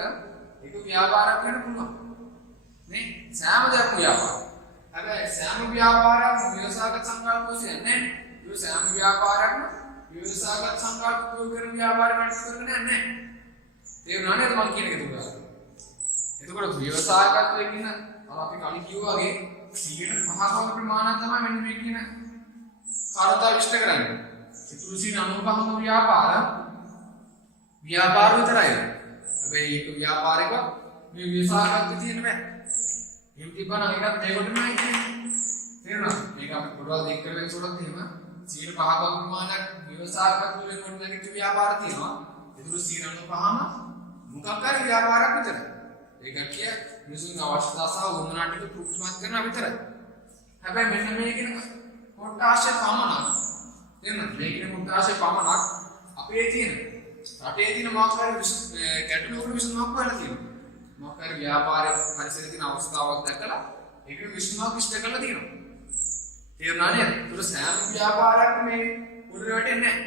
ඒක ව්‍යාපාරයක් වෙන්න පුළුවන්. නේ? සෑම දෙයක්ම ව්‍යාපාරයක්. හැබැයි සෑම ව්‍යාපාරයක්ම ව්‍යවසායගත සංකල්ප ඔස්සේ යන්නේ නැහැ. ඒ සෑම ව්‍යාපාරයක්ම ව්‍යවසායගත සංකල්ප උපයෝග කරන ව්යාපාරයක් කරන්නේ නැහැ. තේරුණා නේද මම කියන එක තුලා? එතකොට ව්‍යවසායගත කියන අපි කලින් කිව්වා වගේ 105ක ප්‍රමාණය තමයි මෙන්න මේ කියන කාර්යතා විශ්ල කරන්නේ. 195ම ව්‍යාපාර විතරයි. හැබැයි ඒක ව්‍යාපාරික මේ ව්‍යවසායගත තියෙන බෑ. එහෙම තිබ්බනම් ඒකත් ඒකටමයි කියන්නේ. තේරුණා? මේක අපි පොඩ්ඩක් දෙක කරගෙන සොලක් එහෙම 105ක ප්‍රමාණයක් ව්‍යවසායගත වෙන කොට නැගිට ව්‍යාපාර තියෙනවා. ඒතුළු 195ම මොකක් හරි ව්‍යාපාරයක් විතරයි. ඒක කිය මිනිසුන් අවශ්‍යතා සහ වුණා ටික තෘප්තිමත් කරනවා විතරයි. හැබැයි මෙන්න මේ කියන කොටාශය පමණක් තේරුණාද? මේ කියන කොටාශය පමණක් අපේ තියෙන රටේ තියෙන මාර්ගවල කැටලොග් විසඳුමක් හොයලා තියෙනවා. මොකක් හරි ව්‍යාපාරයක් පරිසරයේ තියෙන අවස්ථාවක් දැකලා ඒක විසඳුමක් ඉෂ්ට කරලා තියෙනවා. තේරුණා නේද? ඒක සෑම ව්‍යාපාරයක්ම මේ උඩට වැටෙන්නේ නැහැ.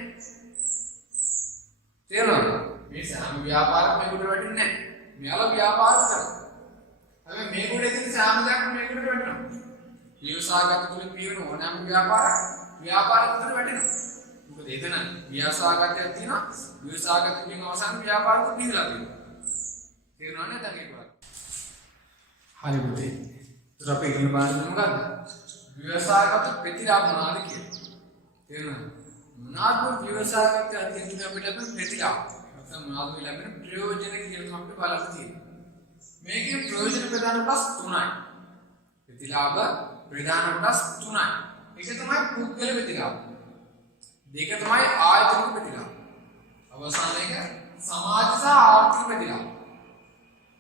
තේරුණාද? මේ සෑම ව්‍යාපාරයක්ම මේ උඩට වැටෙන්නේ නැහැ. මෙයාලා ව්‍යාපාර කරනවා. හැබැයි මේ කොට තියෙන සෑම දෙයක්ම මේ උඩට වැටෙනවා. ව්‍යවසායගත තුලින් පියවන ඕනෑම ව්‍යාපාරයක් තුළ වැටෙනවා. මොකද එතන ව්‍යවසායගතයක් තියෙනවා. ව්‍යවසායගත තුලින් අවසාන ව්‍යාපාරෙක පිළිලා තියෙනවා. තේරුණානේ දැන් ඒක බලන්න. හරි පුතේ. ඒත් අපි ඉගෙන ගන්න මොකද්ද? ව්‍යවසායගත ප්‍රතිලාභ මොනවාද කියලා. තේරුණාද? මොනවාද ව්‍යවසායගත අධ්‍යයනය අපිට ලැබෙන ප්‍රතිලාභ? නැත්නම් මොනවාද ලැබෙන ප්‍රයෝජන කියලා අපිට බලන්න තියෙනවා. මේකේ ප්‍රයෝජන ප්‍රධාන කොටස් තුනයි. ප්‍රතිලාභ ප්‍රධාන කොටස් තුනයි. එක තමයි පුද්ගල ප්‍රතිලාභ. දෙක තමයි ආයතනික ප්‍රතිලාභ. අවසාන එක සමාජ සහ ආර්ථික ප්‍රතිලාභ.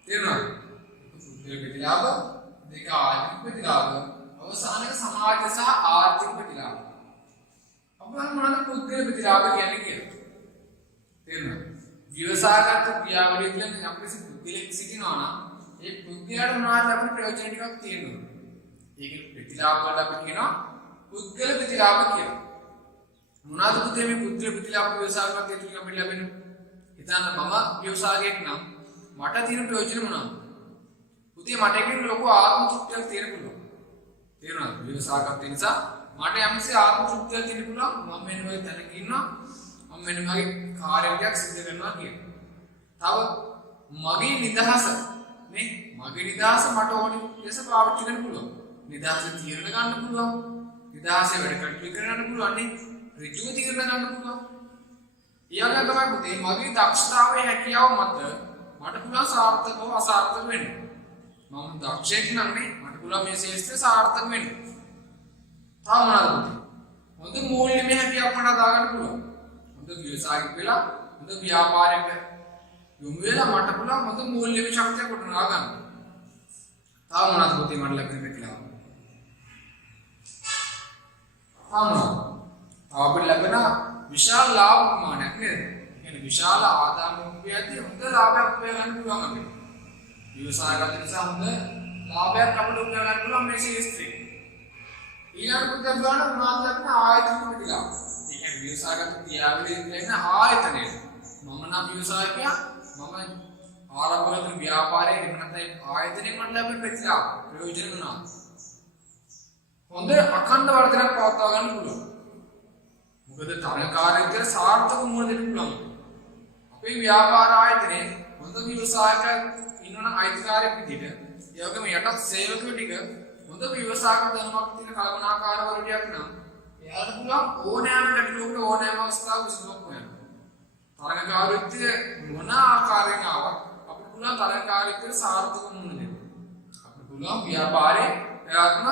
තේරුණාද? පුද්ගල ප්‍රතිලාභ, දෙක ආයතනික ප්‍රතිලාභ, අවසාන එක සමාජ සහ ආර්ථික ප්‍රතිලාභ. අපහන් මොනවාද පුද්ගල ප්‍රතිලාභ කියන්නේ කියලා? තේරුණාද? ව්‍යවසායගත ක්‍රියාවලිය කියන්නේ අපේ පුද්ගලෙක් සිටිනවා නම් ඒ පුද්ගලයාට මොනවද අපේ ප්‍රයෝජන ටිකක් තියෙනවා. ඒක ප්‍රතිලාභ වල අපි කියනවා පුද්ගල ප්‍රතිලාභ කියලා. මොනවාද පුතේ මේ පුද්ගල ප්‍රතිලාභ ව්‍යවසායගත තුලින් අපිට ලැබෙන්නේ? හිතන්න මම ව්‍යවසායකයෙක් නම් මට තියෙන ප්‍රයෝජන මොනවද? පුතේ මට එකකින් ලොකු ආත්ම තෘප්තියක් තියෙන්න පුළුවන්. තේරුණාද? ව්‍යවසායගත නිසා මට යම්සේ ආත්ම තෘප්තියක් තියෙන්න පුළුවන්. මම මෙන්න ඔය තැනක ඉන්නවා. මම මෙන්න මගේ කාර්යයක් සිදු කරනවා කියනවා. තව මගේ නිදහස නේ මගේ නිදහස මට ඕනි ලෙස පාවිච්චි කරන්න පුළුවන්. නිදහස තීරණ ගන්න පුළුවන්. නිදහසේ වැඩ කටයුතු කරන්න පුළුවන් නේ. ඍජුව තීරණ ගන්න පුළුවන්. ඊයගා තමයි පුතේ මගේ දක්ෂතාවයේ හැකියාව මත මට පුළුවන් සාර්ථකව අසාර්ථක වෙන්න. මම දක්ෂයෙක් නම් නේ මට පුළුවන් මේ ශේෂ්ත්‍රය සාර්ථක වෙන්න. තාම මොනවද පුතේ? හොඳ මූල්‍යමය හැකියාවක් මට හදා ගන්න පුළුවන්. හොඳ ව්‍යවසායික වෙලා හොඳ ව්‍යාපාරයක යොමු වෙලා මට පුළුවන් හොඳ මූල්‍යමය ශක්තියක් ගොඩනගා ගන්න. තාම මොනවද පුතේ මට ලැබෙන්නේ කියලා? අපිට ලැබෙන විශාල ලාභ ප්‍රමාණයක් නේද? يعني විශාල ආදායම් උපයද්දී හොඳ ලාභයක් උපය ගන්න පුළුවන් අපිට. ව්‍යවසායගත නිසා හොඳ ලාභයක් අපිට උපය ගන්න පුළුවන් මේ ශේෂ්ත්‍රේ. ඊළඟට පුතේ ගන්න මොනවද ලැබෙන ආයතන ප්‍රතිලාභ. ඒ කියන්නේ ව්‍යවසායගත ක්‍රියාවලියෙන් ලැබෙන ආයතනය. මම නම් ව්‍යවසායකයා මම ආරම්භ කරන ව්‍යාපාරයේ එහෙම නැත්නම් ආයතනයෙන් මට ලැබෙන ප්‍රතිලාභ ප්‍රයෝජන මොනවාද? හොඳ අඛණ්ඩ වර්ධනයක් පවත්වා ගන්න පුළුවන්. මොකද තරකාරීත්වය සාර්ථක මුණ දෙන්න පුළුවන්. අපේ ව්‍යාපාර ආයතනයේ හොඳ ව්‍යවසායක ඉන්නවනම් අයිතිකාරයෙක් විදිහට ඒ වගේම යටත් සේවකයෝ ටික හොඳ ව්‍යවසායක දැනුමක් තියෙන කල්පනාකාරවරුටියක් නම් එයාට පුළුවන් ඕනෑම ගැටලුවකට ඕනෑම අවස්ථාවක විසඳුමක් හොයන්න. තරකාරීත්වය මොන ආකාරයෙන් ආවත් අපිට පුළුවන් තරකාරීත්වය සාර්ථක මුණ දෙන්න. අපිට පුළුවන් ව්‍යාපාරයේ ප්‍රයත්න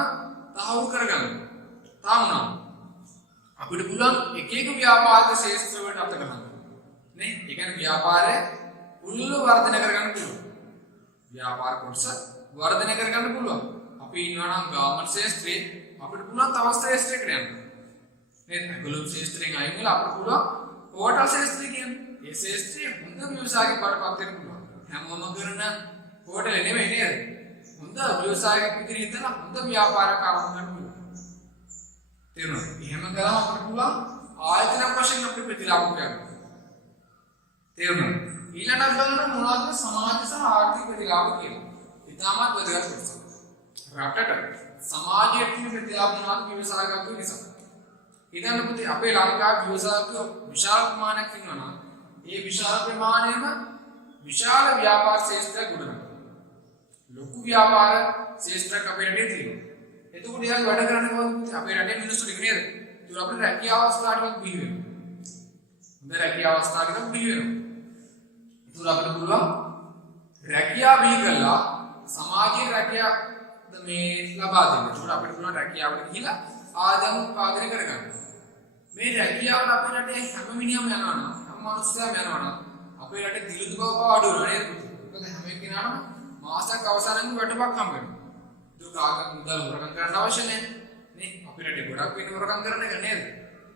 තහවුරු කරගන්න. තාම නම් අපිට පුළුවන් එක එක ව්‍යාපාරික ශේෂ්ත්‍ර වලට අත ගන්න. නේ? ඒ කියන්නේ ව්‍යාපාරය උල්ල වර්ධනය කරගන්න පුළුවන්. ව්‍යාපාර කොටස වර්ධනය කරගන්න පුළුවන්. අපි ඉන්නවා නම් ගාමන් ශේෂ්ත්‍රේ අපිට පුළුවන් තව ශේෂ්ත්‍රයකට යන්න. නේද? ඒගොල්ලෝ ශේෂ්ත්‍රයෙන් අයින් වෙලා අපිට පුළුවන් හෝටල් ශේෂ්ත්‍රය කියන්නේ. ඒ ශේෂ්ත්‍රයේ හොඳ ව්‍යවසායක බඩපත් වෙන්න පුළුවන්. හැමෝම කරන හෝටල් නෙමෙයි නේද? හොඳ ව්‍යවසායක විදිහට ඉඳලා හොඳ ව්‍යාපාරයක් ආරම්භ කරන්න පුළුවන්. තේරුණාද? එහෙම කරාම අපිට පුළුවන් ආයතන වශයෙන් අපිට ප්‍රතිලාභ ගන්න. තේරුණාද? ඊළඟට බලන්න මොනවද සමාජ සහ ආර්ථික ප්‍රතිලාභ කියන්නේ. ඉතාමත් වැදගත් කොටසක්. රටට සමාජයේ තියෙන ප්‍රතිලාභ මොනවද ව්‍යවසායකත්ව නිසා. ඊළඟ පුතේ අපේ ලංකාවේ ව්‍යවසායකයෝ විශාල ප්‍රමාණයක් ඉන්නවා නම් ඒ විශාල ප්‍රමාණයම විශාල ව්‍යාපාර ශේෂ්ත්‍රයක් ගොඩනගනවා. ලොකු ව්‍යාපාර ශේෂ්ත්‍රයක් අපේ රටේ තියෙනවා. එතකොට එයාලා වැඩ කරන්නේ කොහොමද? අපේ රටේ මිනිස්සු ටික නේද? ඒක අපිට රැකියාව අවස්ථාවකට බිහි වෙනවා. හොඳ රැකියාව අවස්ථාවකට බිහි වෙනවා. ඒක අපිට පුළුවන් රැකියාව බිහි කළා සමාජයේ රැකියාව මේ ලබා දෙන්න. ඒක අපිට පුළුවන් රැකියාවට ගිහිලා ආදායම උත්පාදනය කරගන්න. මේ රැකියාවල අපේ රටේ හැම මිනිහම යනවා නම් හැම මිනිස්සුම යනවා නම් අපේ රටේ දිලුදු බව අඩු වෙනවා නේද? මොකද හැම කෙනාම මාසයක් අවසානයේ වැටපක් හම්බ වෙනවා. දුකාගම් මුදල් හොරකම් කරන්න අවශ්‍ය නැහැ නේ අපේ රටේ ගොඩක් වෙන හොරකම් කරන එක නේද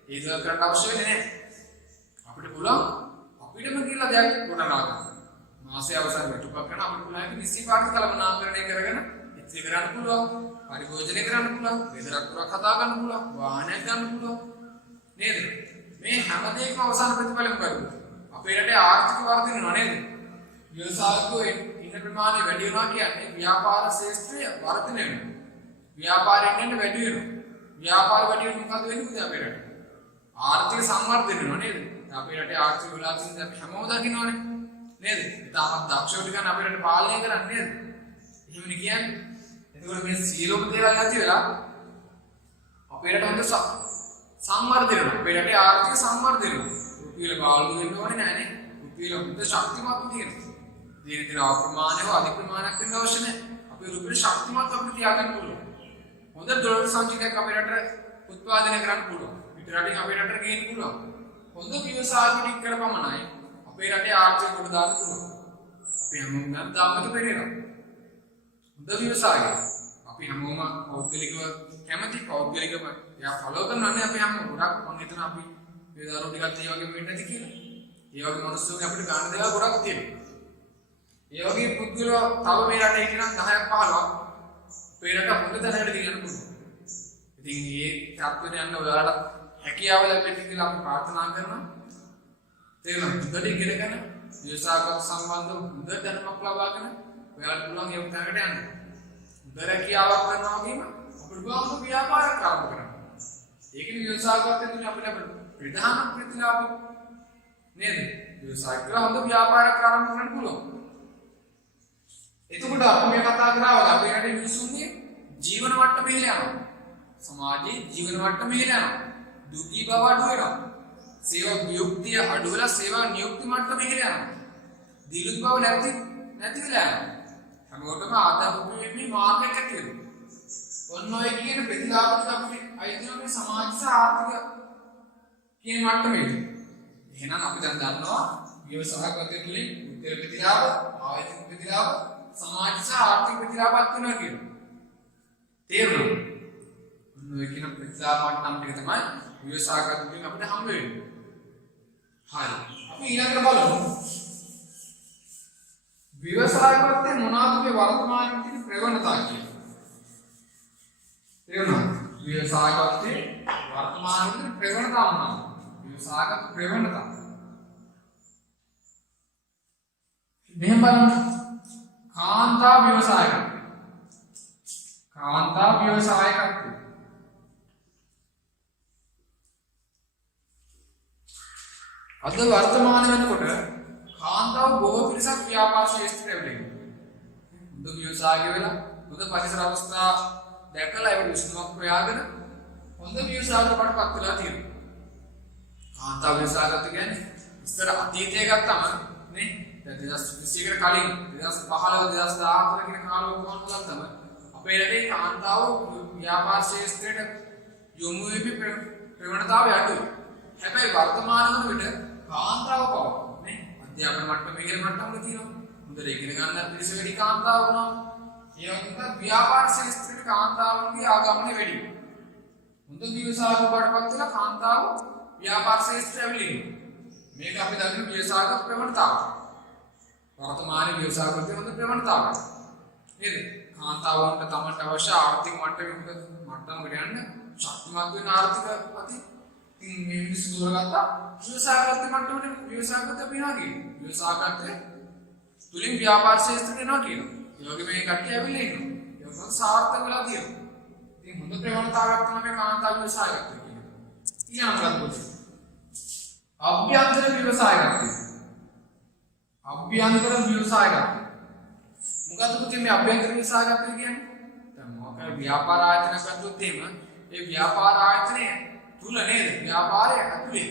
ඒක කරන්න අවශ්‍ය වෙන්නේ නැහැ අපිට පුළුවන් අපිටම කියලා දෙයක් ගොඩනගා ගන්න මාසයේ අවසානයේ වැටුපක් කරන අපිට පුළුවන් නිසි පාර්ථ කළමනාකරණය කරගෙන ඉතිරි කරන්න පුළුවන් පරිභෝජනය කරන්න පුළුවන් බෙදරක් පුරක් හදා ගන්න පුළුවන් වාහනයක් ගන්න පුළුවන් නේද මේ හැම දෙයක්ම අවසාන ප්‍රතිඵලෙ මොකද අපේ රටේ ආර්ථික වර්ධනය වෙනවා නේද ව්‍යවසායකයෝ ඉන්න ප්‍රමාණය වැඩි වෙනවා කියන්නේ ව්‍යාපාර ශේෂ්ත්‍රය වර්ධනය වෙනවා. ව්‍යාපාරයෙන් වැඩි වෙනවා. ව්‍යාපාර වැඩි වෙනකොට මොකද වෙන්නේ අපේ රටේ? ආර්ථික සංවර්ධනය වෙනවා නේද? අපේ රටේ ආර්ථික විලාසින් අපි හැමෝම දකින්නවනේ නේද? තාමත් දක්ෂව ටිකක් අපේ රට පාලනය කරන්නේ නේද? එහෙමනේ කියන්නේ. එතකොට මේ සීලෝම දේවල් නැති වෙලා අපේ රට හොඳ සංවර්ධනය වෙනවා. අපේ රටේ ආර්ථික සංවර්ධනය වෙනවා. රුපියල පාලනය වෙන්න ඕනේ නෑනේ. රුපියල හොඳ ශක්තිමත් තියෙනවා. දින දින අප්‍රමාණව අධි ප්‍රමාණයක් වෙන්න අවශ්‍ය නැහැ. අපේ රුපියල ශක්තිමත් අපිට තියාගන්න පුළුවන්. හොඳ ඩොලර් සංචිතයක් අපේ රටට උත්පාදනය කරන්න පුළුවන්. පිට රටින් අපේ රටට ගේන්න පුළුවන්. හොඳ ව්‍යවසාය පිටික් කරපමණයි අපේ රටේ ආර්ථික කොට දාන්න පුළුවන්. අපි හැමෝම නම් දාමක පෙරේනවා. හොඳ ව්‍යවසාය. අපි හැමෝම පෞද්ගලිකව කැමති පෞද්ගලිකව යා ෆලෝ කරනවානේ අපි හැමෝම ගොඩක් මම හිතන අපි මේ දරුවෝ ටිකක් ඒ වගේ වෙන්න ඇති කියලා. ඒ වගේ මිනිස්සුන්ගේ අපිට ගන්න දේවල් ගොඩක් තියෙනවා. ඒ වගේ පුද්ගලයෝ තව මේ රටේ හිටිනම් 10ක් 15ක් අපේ රට හොඳ තැනකට ගෙනියන්න පුළුවන්. ඉතින් මේ ත්‍ත්වෙට යන්න ඔයාලට හැකියාව ලැබෙන්න කියලා අපි ප්‍රාර්ථනා කරනවා. තේරුණාද? හොඳට ඉගෙනගෙන ව්‍යවසායගත සම්බන්ධව හොඳ දැනුමක් ලබාගෙන ඔයාලට පුළුවන් ඒ තැනකට යන්න. හොඳ රැකියාවක් කරනවා වගේම අපිට පුළුවන් ව්‍යාපාරයක් ආරම්භ කරන්න. ඒකනේ ව්‍යවසායගතෙන් අපිට ප්‍රධාන ප්‍රතිලාභය නේද? ව්‍යවසාය කරලා හොඳ ව්‍යාපාරයක් ආරම්භ කරන්න පුළුවන්. එතකොට අපි මේ කතා කරාවද අපේ රටේ මිනිස්සුන්ගේ ජීවන මට්ටම ඉහළ යනවා. සමාජයේ ජීවන මට්ටම ඉහළ යනවා. දුගී බව අඩු වෙනවා. සේවා වියුක්තිය අඩු වෙලා සේවා නියුක්ති මට්ටම ඉහළ යනවා. දිලුත් බව නැති වෙලා යනවා. හැමෝටම ආදායම වීමේ මාර්ගයක් ඇති වෙනවා. ඔන්න ඔය කියන ප්‍රතිලාභ අපිට අයිතිවන්නේ සමාජ සහ ආර්ථික කියන මට්ටමේදී. එහෙනම් අපි දැන් දන්නවා ව්‍යවසායගතය තුළින් උත්තර ප්‍රතිලාභ, ආයතන ප්‍රතිලාභ, සමාජ සහ ආර්ථික ප්‍රතිලාභات වෙනවා කියනවා. තේරුණාද? ඔන්න ඔය කියන ප්‍රතිලාභ මට්ටම් ටික තමයි ව්‍යවසායගත තුළින් අපිට හම්බ වෙන්නේ. හරි. අපි ඊළඟට බලමු. ව්‍යවසායගතේ මොනවාද මේ වර්තමානයේ තියෙන ප්‍රවණතා කියලා. තේරුණාද? ව්‍යවසායගතේ වර්තමානයේ තියෙන ප්‍රවණතා මොනවාද? ව්‍යවසායගත ප්‍රවණතා. මෙහෙම බලන්න. කාන්තා ව්‍යවසායකත්වය. කාන්තා ව්‍යවසායකත්වය. අද වර්තමාන වෙනකොට කාන්තාව බොහෝ පිරිසක් ව්‍යාපාර ශාස්ත්‍රයට වෙනවා. හොඳ ව්‍යවසායක වෙලා හොඳ පරිසර අවස්ථා දැකලා ඒවට විසඳුමක් හොයාගෙන හොඳ ව්‍යවසායකකට පත් වෙලා තියෙනවා. කාන්තා ව්‍යවසායකත්වය කියන්නේ ඉස්සර අතීතයේ ගත්තම නේ 2020 කට කලින් 2015 2014 කියන කාලවක ගත්තම අපේ රටේ කාන්තාව ව්‍යාපාර ශාස්ත්‍රයට යොමු වෙපි ප්‍රවණතාවය අඩුයි. හැබැයි වර්තමාන වන විට කාන්තාව පව නේ අධ්‍යාපන මට්ටමේ ඉහළ මට්ටමක තියෙනවා. හොඳට ඉගෙන ගන්න පිරිස වැඩි කාන්තාව වුණා. ඒ වගේම ව්‍යාපාර ශාස්ත්‍රයේ කාන්තාවන්ගේ ආගමනය වැඩි. හොඳ ව්‍යවසායක බඩපත් වෙලා කාන්තාව ව්‍යාපාර ශාස්ත්‍රය ඇවිල්ලා. මේක අපි දකින ව්‍යවසායක ප්‍රවණතාව. වර්තමානයේ ව්‍යවසායකත්වයේ හොඳ ප්‍රවණතාවක්. නේද? කාන්තාවන්ට තමන්ට අවශ්‍ය ආර්ථික මට්ටමකට යන්න ශක්තිමත් වෙන ආර්ථික අති ඉතින් මේ මිනිස්සු දුරගත්තා ව්‍යවසායගත මට්ටමට ව්‍යවසායගත වෙනවා කියනවා. ව්‍යවසායගත තුලින් ව්‍යාපාර ශාස්ත්‍රය යනවා කියනවා. ඒ වගේ මේ කට්ටිය ඇවිල්ලා ඉන්නවා. ඒක මොකද සාර්ථක වෙලා තියෙනවා. ඉතින් හොඳ ප්‍රවණතාවයක් තමයි මේ කාන්තා ව්‍යවසායගත කියන්නේ. ඊළඟට පොතේ අභ්‍යන්තර ව්‍යවසායගත. අභ්‍යන්තර ව්‍යවසායගත. මොකද පුතේ මේ අභ්‍යන්තර ව්‍යවසායගත කියන්නේ? දැන් මොකද ව්‍යාපාර ආයතන ගත්තොත් එහෙම ඒ ව්‍යාපාර ආයතනයේ තුල නේද ව්‍යාපාරය ඇතුලේ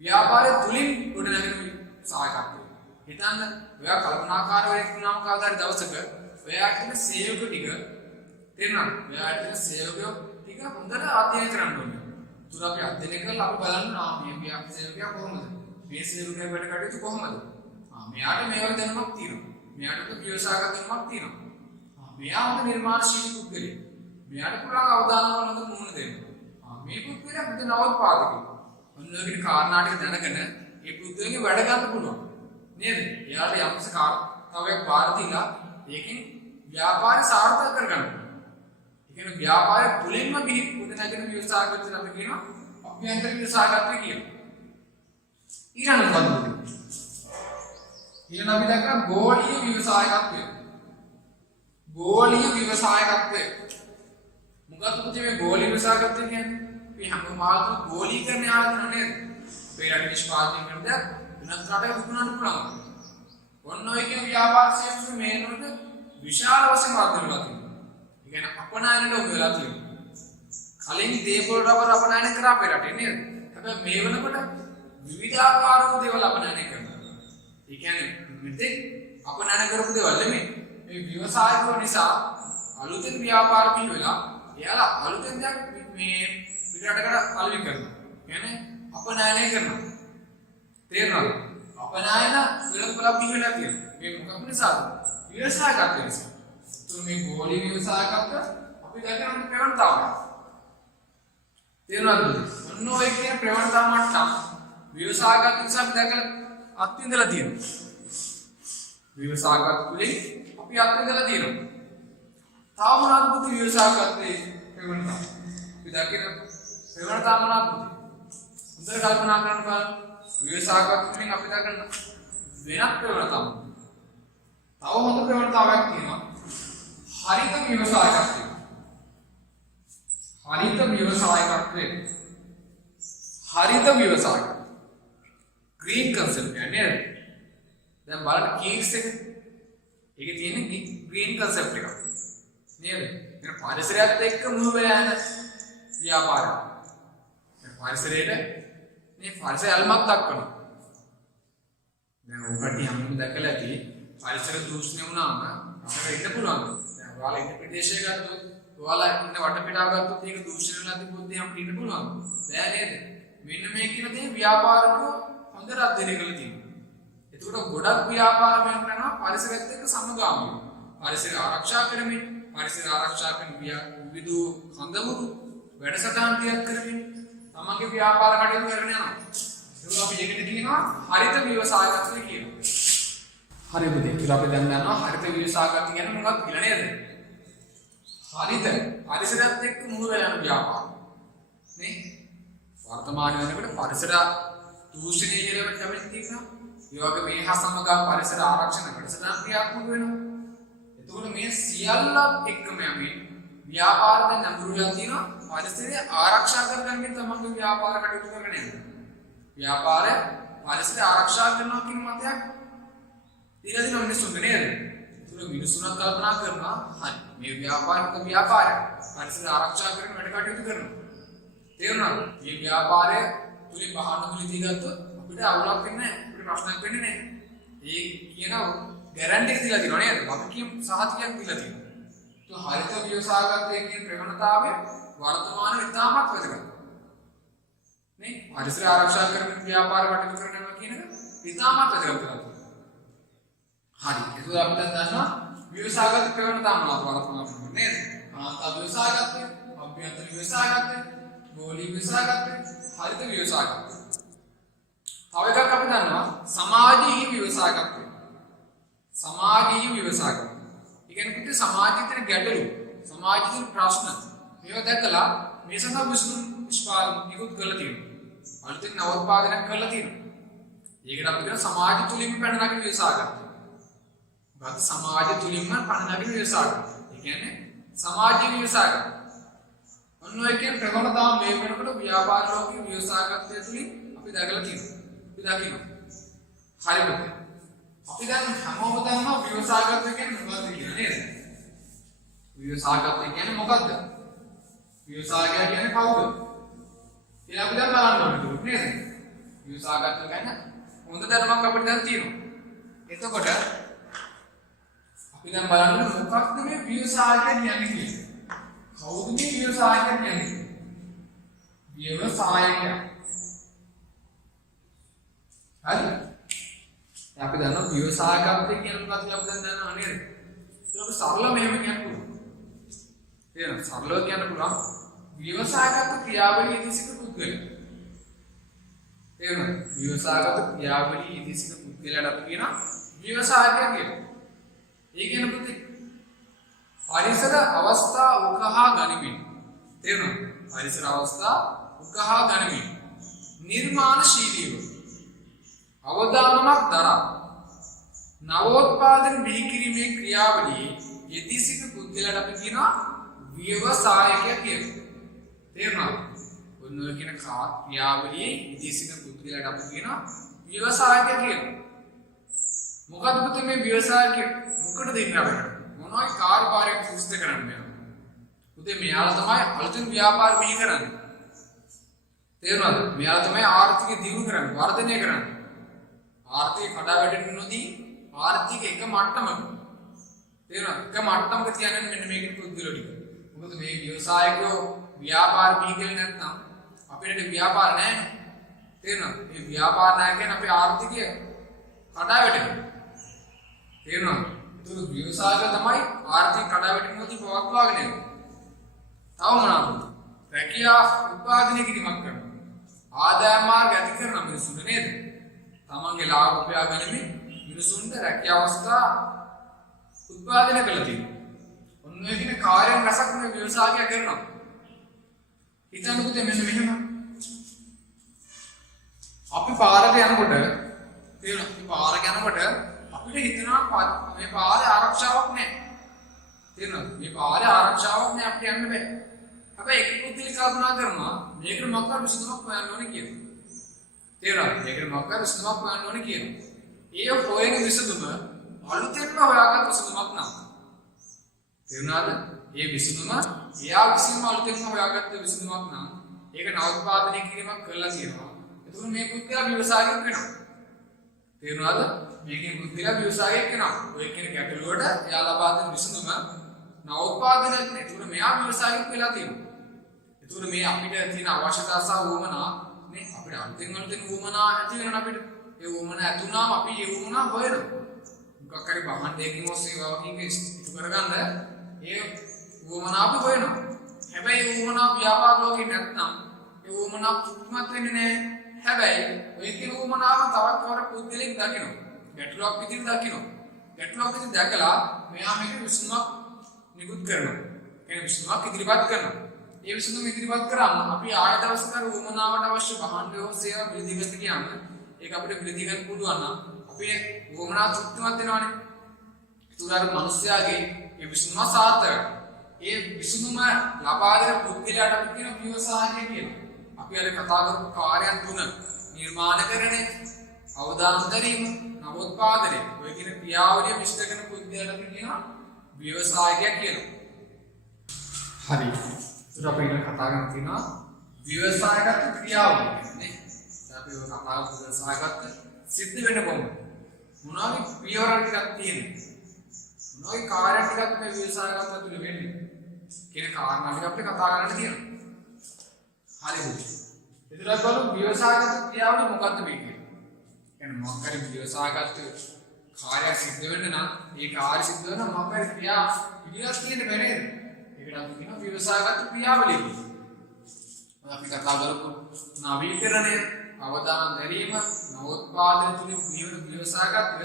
ව්‍යාපාරය තුලින් ගොඩ නැගෙන සහායකත්වය. හිතන්න ඔයා කල්පනාකාරව එක්ුණාම කවදාද දවසක ඔයාට තියෙන සේවක ටික තේරෙනවද? ඔයාට තියෙන සේවකයෝ ටික හොඳට අධ්‍යයනය කරන්න ඕනේ. තුර අපි අධ්‍යයනය කරලා අපි බලන්න මේ සේවකයා කොහොමද? මේ සේවකයා වැඩ කටයුතු කොහොමද? මෙයාට මේ වගේ දැනුමක් තියෙනවා. මෙයාට ව්‍යවසායගත දැනුමක් තියෙනවා. මෙයා හොඳ නිර්මාණශීලී පුද්ගලෙක්. මෙයාට පුළුවන් අවදානම් වලට මුහුණ දෙන්න. මේ පුද්ගලයා හොඳ නවෝත්පාදකයෙක්. ඔන්නෝගේ කාරණා ටික දැනගෙන මේ පුද්ගලයාගේ වැඩ ගන්න පුළුවන්. නේද? එයාට යම්ස කාර්යයක් බාර දීලා ඒකෙන් ව්‍යාපාරය සාර්ථක කරගන්න. ඒ කියන්නේ ව්‍යාපාරය තුලින්ම බිහි උද නැගෙන ව්‍යවසායකත්වයට අපි කියනවා අභ්‍යන්තර ව්‍යවසායකත්වය කියලා. ඊළඟ පද්ධතිය. ඊළඟ අපි දැක්කා ගෝලීය ව්‍යවසායකත්වය. ගෝලීය ව්‍යවසායකත්වය. මොකද පුතේ මේ ගෝලී විසාගත කියන්නේ අපි හැම මාතෘ ගෝලී කරන්නේ ආදින නේද? අපේ රට නිෂ්පාදනය කරන දේ වෙනත් රටක විකුණන්න පුළුවන්. ඔන්න ඔය කියන ව්‍යාපාර ක්ෂේත්‍රෙ මේනොට විශාල වශයෙන් වර්ධනය වෙලා තියෙනවා. ඒ කියන්නේ අපනයනට උදව් වෙලා තියෙනවා. කලින් දේපොළ රබර් අපනයනය කරා අපේ රටේ නේද? හැබැයි මේ වෙනකොට විවිධාකාර වූ දේවල් අපනයනය කරනවා. ඒ කියන්නේ මෙතෙක් අපනයනය කරපු දේවල් නෙමෙයි. මේ ව්‍යවසායිකව නිසා අලුතෙන් ව්‍යාපාර පිළ වෙලා එයාලා අලුතෙන් දෙයක් මේ පිටරටකට කල්වි කරනවා. කියන්නේ අපනයනය කරනවා. තේරෙනවද? අපනයන විලප්පල පිළ වෙලා තියෙනවා. මේ මොකක් නිසාද? ව්‍යවසායකත්වය නිසා. તો මේ ගෝලී ව්‍යවසායකත්ව අපි දැකන ප්‍රවණතාවය. තේරෙනවද? ඔන්න ඔය කියන ප්‍රවණතාව මට්ටම් ව්‍යවසායකත්ව නිසා අපි දැකලා අත්විඳලා තියෙනවා. ව්‍යවසායකත්වයෙන් අපි අත්විඳලා තියෙනවා. තව මොනවද පුතේ ව්‍යවසායකත්වයේ ප්‍රවණතාව? අපි දැකින ප්‍රවණතාව මොනවද? හොඳට කල්පනා කරන්න බලන්න. ව්‍යවසායකත්වයෙන් අපි දැකන වෙනත් ප්‍රවණතාවක්. තව හොඳ ප්‍රවණතාවයක් තියෙනවා. හරිත ව්‍යවසායකත්වය. හරිත ව්‍යවසායකත්වය. හරිත ව්‍යවසායකත්වය. ග්‍රීන් කන්සෙප්ට් එක නේද? දැන් බලන්න කීක්ස් එක. ඒකේ තියෙන ග්‍රීන් කන්සෙප්ට් එක. නේද? ඒක පරිසරයත් එක්ක මුළු වෙලා යන ව්‍යාපාරය. පරිසරයට මේ පරිසර අල්මක් දක්වනවා. දැන් ඔකට යම් දැකලා ඇති පරිසර දූෂණය වුණාම අපිට ඉන්න පුළුවන්. දැන් ඔයාලා ඉන්න ප්‍රදේශය ගත්තොත්, ඔයාලා ඉන්න වටපිටාව ගත්තොත් ඒක දූෂණය වෙලා තිබුණොත් අපිට ඉන්න පුළුවන්. බෑ නේද? මෙන්න මේ කියන දේ ව්‍යාපාරිකව හොඳට අධ්‍යයනය කරලා තියෙනවා. එතකොට ගොඩක් ව්‍යාපාර මෙහෙම කරනවා පරිසරයත් එක්ක සමගාමීව. පරිසර ආරක්ෂා කරමින්, පරිසර ආරක්ෂා කරන විවිධ කඳවුරු වැඩසටහන් තියත් කරමින් තමන්ගේ ව්‍යාපාර කටයුතු කරගෙන යනවා. ඒක අපි ඒකට කියනවා හරිත ව්‍යවසායකත්වය කියනවා. හරි පුතේ. ඒක අපි දැන් දන්නවා හරිත ව්‍යවසායකත්වය කියන්නේ මොකක්ද කියලා නේද? හරිත පරිසරයත් එක්ක මුහු වෙලා යන ව්‍යාපාර. නේ? වර්තමාන වෙනකොට පරිසර දූෂණය කියලා කැමති තියෙනවා. ඒ වගේ මේ හා සමගා පරිසර ආරක්ෂණ වැඩසටහන් ක්‍රියාත්මක වෙනවා. එතකොට මේ සියල්ල එක්කම යමින් ව්‍යාපාර දැන් නඹුරු වෙලා තියෙනවා. පරිසරය ආරක්ෂා කරගන්න තමන්ගේ ව්‍යාපාර කටයුතු කරගෙන යනවා. ව්‍යාපාරය පරිසරය ආරක්ෂා කරනවා කියන මතයක් දීලා දෙන මිනිස්සුන්ට නේද? ඒක මිනිස්සුන්ට කල්පනා කරනවා හරි මේ ව්‍යාපාරික ව්‍යාපාරය පරිසරය ආරක්ෂා කරගෙන වැඩ කටයුතු කරනවා. තේරුණාද? මේ ව්‍යාපාරය තුලින් බහන්න තුලින් දීගත්තොත් අපිට අවුලක් වෙන්නේ නැහැ. අපිට ප්‍රශ්නයක් වෙන්නේ නැහැ. ඒ කියන ගැරන්ටි එක දීලා තියෙනවා නේද? වගකීම් සහතිකයක් දීලා තියෙනවා. તો හරිත ව්‍යවසායකත්වයේ කියන ප්‍රවණතාවය වර්තමාන ඉතාමත් වැදගත්. නේ? පරිසර ආරක්ෂා කරමින් ව්‍යාපාර කටයුතු කරනවා කියන එක ඉතාමත් වැදගත් කරලා තියෙනවා. හරි. ඒක අපි දැන් දන්නවා ව්‍යවසායකත්ව ප්‍රවණතාව මොනවද වර්තමාන නේද? කාන්තා ව්‍යවසායකත්වය, අභ්‍යන්තර ව්‍යවසායකත්වය, ගෝලීය ව්‍යවසායකත්වය, හරිත ව්‍යවසායකත්වය. තව එකක් අපි දන්නවා සමාජීය ව්‍යවසායකත්වය. සමාජීය ව්‍යවසායකත්වය. ඒ කියන්නේ පුතේ සමාජයේ තියෙන ගැටලු, සමාජයේ තියෙන ප්‍රශ්න මේවා දැකලා මේ සඳහා විසඳුම් නිකුත් කරලා තියෙනවා. අලුතින් නවෝත්පාදනයක් කරලා තියෙනවා. ඒකට අපි කියන සමාජ තුලින්ම පැන නගින ව්‍යවසායකත්වය. බත් සමාජ තුලින්ම පැන නගින ව්‍යවසායකත්වය. ඒ කියන්නේ සමාජීය ව්‍යවසායකත්වය. ඔන්න ඔය කියන ප්‍රවණතාව මේ වෙනකොට ව්‍යාපාර ලෝකයේ ව්‍යවසායකත්වය තුලින් අපි දැකලා තියෙනවා. අපි දකිනවා. හරිද? අපි දැන් හැමෝම දන්නවා ව්‍යවසායකත්වය කියන්නේ මොකක්ද කියලා නේද? ව්‍යවසායකත්වය කියන්නේ මොකක්ද? ව්‍යවසායකයා කියන්නේ කවුද? කියලා අපි දැන් බලන්න ඕනේ නේද? ව්‍යවසායකත්වය ගැන හොඳ දැනුමක් අපිට දැන් තියෙනවා. එතකොට අපි දැන් බලන්න මොකක්ද මේ ව්‍යවසායකයා කියන්නේ කියලා. කවුද මේ ව්‍යවසායකයා කියන්නේ? ව්‍යවසායකයා. හරි? අපි දන්නවා ව්‍යවසායකත්වය කියන මොකක්ද කියලා අපි දැන් දන්නවා නේද? ඒක සරල මෙහෙම කියන්න පුළුවන්. තේරෙනවද? සරලව කියන්න පුළුවන් ව්‍යවසායකත්ව ක්‍රියාවලිය ඉදිසික පුද්ගලයා. තේරෙනවද? ව්‍යවසායකත්ව ක්‍රියාවලිය ඉදිසික පුද්ගලයාට අපි කියනවා ව්‍යවසායකයා කියලා. ඒ කියන පුතේ පරිසර අවස්ථා උකහා ගනිමින්. තේරෙනවද? පරිසර අවස්ථා උකහා ගනිමින් නිර්මාණශීලීව අවදානමක් දරා නවෝත්පාදන බිහි කිරීමේ ක්‍රියාවලියේ යෙදී සිටින පුද්ගලයාට අපි කියනවා ව්‍යවසායකය කියනවා. තේරුණාද? ඔන්න ඔය කියන ක්‍රියාවලියේ ඉදිසින පුද්ගලයාට අපි කියනවා ව්‍යවසායකය කියලා. මොකද පුතේ මේ ව්‍යවසායකය මොකටද ඉන්නේ අපිට? මොනවයි කාර්යභාරයක් සිද්ධ කරන්නේ? පුතේ මෙයාලා තමයි අලුතින් ව්‍යාපාර බිහි කරන්නේ. තේරුණාද? මෙයාලා තමයි ආර්ථිකය දියුණු කරන්නේ, වර්ධනය කරන්නේ. ආර්ථික කඩාවැටෙන්නේ නොදී ආර්ථික එක මට්ටමක. තේරුණාද? එක මට්ටමක තියන්නේ මෙන්න මේකේ පුද්ගලෝ ටික. මොකද මේ ව්‍යවසායකයෝ ව්‍යාපාර බිහි කරන්නේ නැත්නම් අපිට ව්‍යාපාර නැහැ. තේරුණාද? මේ ව්‍යාපාර නැහැ කියන්නේ අපේ ආර්ථිකය කඩාවැටෙනවා. තේරුණාද? ඒක ව්‍යවසායක තමයි ආර්ථික කඩාවැටෙන්නේ නොදී පවත්වාගෙන යන්නේ. තව මොනවාද? රැකියා උත්පාදනය කිරීමක් කරනවා. ආදායම් මාර්ග ඇති කරන මිනිසුන්ට නේද? තමන්ගේ ලාභ උපයා ගැනීම මිනිසුන්ට රැකියා අවස්ථා උත්පාදනය කළ තියෙනවා. ඔන්න ඔය කියන කාර්යයන් රසක් මේ ව්‍යවසායකයා කරනවා. හිතන්න පුතේ මෙන්න මෙහෙම. අපි පාරක යනකොට තේරෙනවද? අපි පාරක යනකොට අපිට හිතෙනවා මේ පාරේ ආරක්ෂාවක් නැහැ. තේරෙනවද? මේ පාරේ ආරක්ෂාවක් නැහැ අපිට යන්න බෑ. හැබැයි එක පුද්ගලික කල්පනා කරනවා මේකට මොකක්ද විසඳුමක් හොයන්න ඕනේ කියලා. තේරුණාද? මේකට මොකක්ද විසඳුමක් හොයන්න ඕනේ කියලා. ඒ හොයන විසඳුම අලුතෙන්ම හොයාගත් විසඳුමක් නෑ. තේරුණාද? මේ විසඳුම එයා විසින්ම අලුතෙන්ම හොයාගත්ත විසඳුමක් නම් ඒක නවෝත්පාදනය කිරීමක් කරලා තියෙනවා. එතකොට මේ පුද්ගලයා ව්‍යවසායයක් වෙනවා. තේරුණාද? මේකේ පුද්ගලයා ව්‍යවසායයක් වෙනවා. ඔය කියන ගැටලුවට එයා ලබා දෙන විසඳුම නවෝත්පාදනයක් නේ. එතකොට මෙයා ව්‍යවසායයක් වෙලා තියෙනවා. එතකොට මේ අපිට තියෙන අවශ්‍යතාව සහ වුමනා නේ අපිට අලුතෙන් වුමනා ඇති වෙනවා අපිට. ඒ වුමනා ඇතුණාම අපි ඒ වුමනා හොයනවා. මොකක් හරි බහන් දෙකකින් ඔස්සේ වකින්ක ඉතු කරගන්න ඒ වුමනා අපි හොයනවා. හැබැයි ඒ වුමනා ව්‍යාපාර ලෝකේ නැත්නම් ඒ වුමනා පුදුමත් වෙන්නේ නැහැ. හැබැයි ඔය කියන වුමනාව තවත් කවර පුද්ගලෙක් දකිනවා. ගැටලුවක් විදිහට දකිනවා. ගැටලුවක් විදිහට දැකලා මෙයා මේක විසඳුමක් නිකුත් කරනවා. ඒ විසඳුමක් ඉදිරිපත් කරනවා. ඒ විසඳුම ඉදිරිපත් කරාම අපි ආය දවසකර වුමනාවට අවශ්‍ය භාණ්ඩ හෝ සේවා පිළිදිගත කියන්න ඒක අපිට පිළිදිගන්න පුළුවන් නම් අපේ වුමනා තෘප්තිමත් වෙනවනේ. ඒතුළාර මිනිස්යාගේ ඒ විසඳුම සාර්ථකයි. ඒ විසඳුම ලබා දෙන පුද්ගලයාට අපි කියන ව්‍යවසායකය කියනවා. අපි අර කතා කරපු කාර්යයන් තුන නිර්මාණකරණය, අවදානම් දැරීම, නවෝත්පාදනය. ඔය කියන ක්‍රියාවලිය විශ්ල කරන පුද්ගලයාට අපි කියනවා ව්‍යවසායකය කියනවා. හරි. ඒක අපි ඉතින් කතා කරන තියෙනවා ව්‍යවසායගත ක්‍රියාවලිය නේ. අපි ඔය කතා කරපු ව්‍යවසායගත සිද්ධ වෙන්න කොහොමද? මොනවාගේ පියවරක් ටිකක් තියෙන්නේ? මොනවාගේ කාර්යයක් ටිකක් මේ ව්‍යවසායගත තුළ වෙන්නේ? කියන කාරණා ටික අපිට කතා කරන්න තියෙනවා. හරිද? එතකොට බලමු ව්‍යවසායගත ක්‍රියාවලිය මොකක්ද මේ කියන්නේ? කියන්නේ මොකක් හරි ව්‍යවසායගත කාර්යයක් සිද්ධ වෙන්න නම් ඒ කාර්ය සිද්ධ වෙන මොකක් හරි ක්‍රියා පිළිවෙලක් තියෙන්න බෑ නේද? ඒකට අපි කියනවා ව්‍යවසායගත ක්‍රියාවලිය කියලා. අපි කතා කරපු නවීකරණය, අවදානම් දැරීම, නවෝත්පාදන තුලින් ව්‍යවසායගත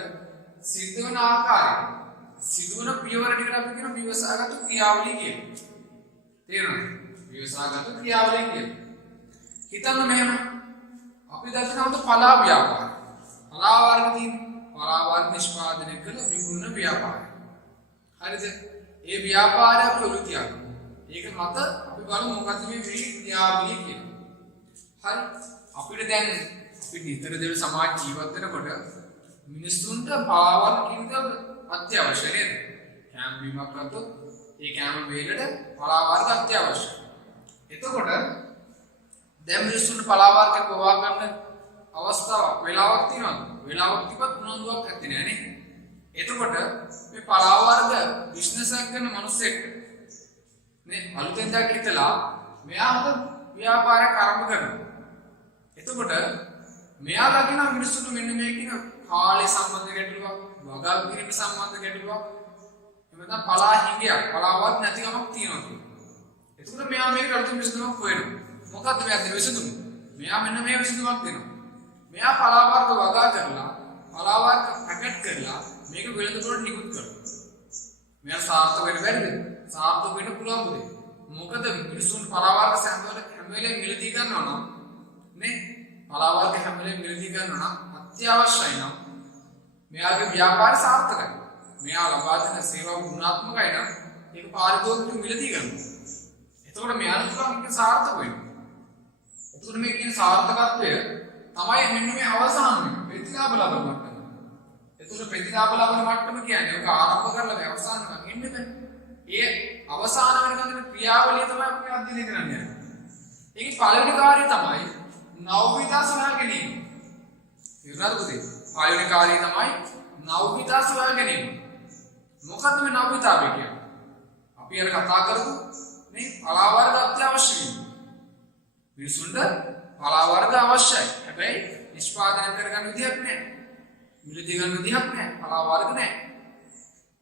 සිද්ධ වෙන ආකාරය, සිදුවන පියවර ටිකට අපි කියනවා ව්‍යවසායගත ක්‍රියාවලිය කියලා. තේරෙනවද? ව්‍යවසායගත ක්‍රියාවලිය කියලා. හිතන්න මෙහෙම අපි දැක්කම පලා ව්‍යාපාර. පලා වර්ග තියෙනවා. පලා වර්ග නිෂ්පාදනය කළ විකුණන ව්‍යාපාරය. හරිද? ඒ ව්‍යාපාරය අපි ඔලු තියනවා. ඒක මත අපි බලමු මොකක්ද මේ ක්‍රියාවලිය කියන්නේ. හරි. අපිට දැන් අපි නිතර දෙවි සමාජ ජීවත් වෙනකොට මිනිස්සුන්ට පාවල් කියන දේ අත්‍යවශ්‍ය නේද? කැම්ප් බීමක් ගත්තොත් ඒ කැම්ප් වේලට පලා වර්ග අත්‍යවශ්‍යයි. එතකොට දැන් මිනිස්සුන්ට පලා වර්ග පවා ගන්න අවස්ථාවක් වෙලාවක් තියෙනවද? වෙලාවක් තිබ්බත් උනන්දුවක් නැත්තේ නෑ නේ. එතකොට මේ පලා වර්ග බිස්නස් එකක් කරන මිනිස්සෙක් නේ අලුතෙන් දැක් හිටලා මෙයා හද ව්‍යාපාරයක් ආරම්භ කරනවා. එතකොට මෙයා ලගින මිනිස්සුන්ට මෙන්න මේ කියන කාලේ සම්බන්ධ ගැටලුවක්, වගා කිරීම සම්බන්ධ ගැටලුවක්, එහෙම නැත්නම් පලා හිඟයක්, පලාවක් නැතිකමක් තියෙනවා. එතකොට මෙයා මේක අලුතෙන් විසඳුමක් හොයනවා. මොකක්ද මෙයාගේ විසඳුම? මෙයා මෙන්න මේ විසඳුමක් දෙනවා. මෙයා පලා වර්ග වගා කරලා, පලා වර්ග පැකට් කරලා මේක වෙළඳපොළට නිකුත් කරනවා. මෙයා සාර්ථක වෙන්න බැරිද? සාර්ථක වෙන්න පුළුවන් බුදේ. මොකද මිනිසුන් පලා වර්ග හැම වෙලේම මිලදී ගන්නවා නම් නේ? පලා වර්ග හැම වෙලේම මිලදී ගන්නවා නම් අත්‍යවශ්‍යයි නම් මෙයාගේ ව්‍යාපාරය සාර්ථකයි. මෙයා ලබා දෙන සේවාව ගුණාත්මකයි නම් ඒක පාරිතෝෂික මිලදී ගන්නවා. එතකොට මෙයාට පුළුවන් මේක සාර්ථක වෙනවා. එතකොට මේ කියන සාර්ථකත්වය තමයි මෙන්න මේ අවසාන එක. ප්‍රතිලාභ ලබන මට්ටම. එතකොට ප්‍රතිලාභ ලබන මට්ටම කියන්නේ ඔක ආරම්භ කරලා අවසාන කරගෙන ඉන්නද? ඒ අවසාන වෙනකන් ක්‍රියාවලිය තමයි අපි අධ්‍යයනය කරන්නේ. ඒකේ පළවෙනි කාර්යය තමයි නවවිතා සොයා ගැනීම. ඉවරද පුතේ? පළවෙනි කාර්යය තමයි නවවිතා සොයා ගැනීම. මොකද්ද මේ නවවිතාවය කියන්නේ? අපි අර කතා කරපු මේ පලාවර්ග අත්‍යවශ්‍ය වීම. විසුණ්ඩ පලාවර්ග අවශ්‍යයි. හැබැයි නිෂ්පාදනය කරගන්න විදියක් නැහැ. මිලදී ගන්න විදියක් නැහැ. පලාවර්ග නැහැ.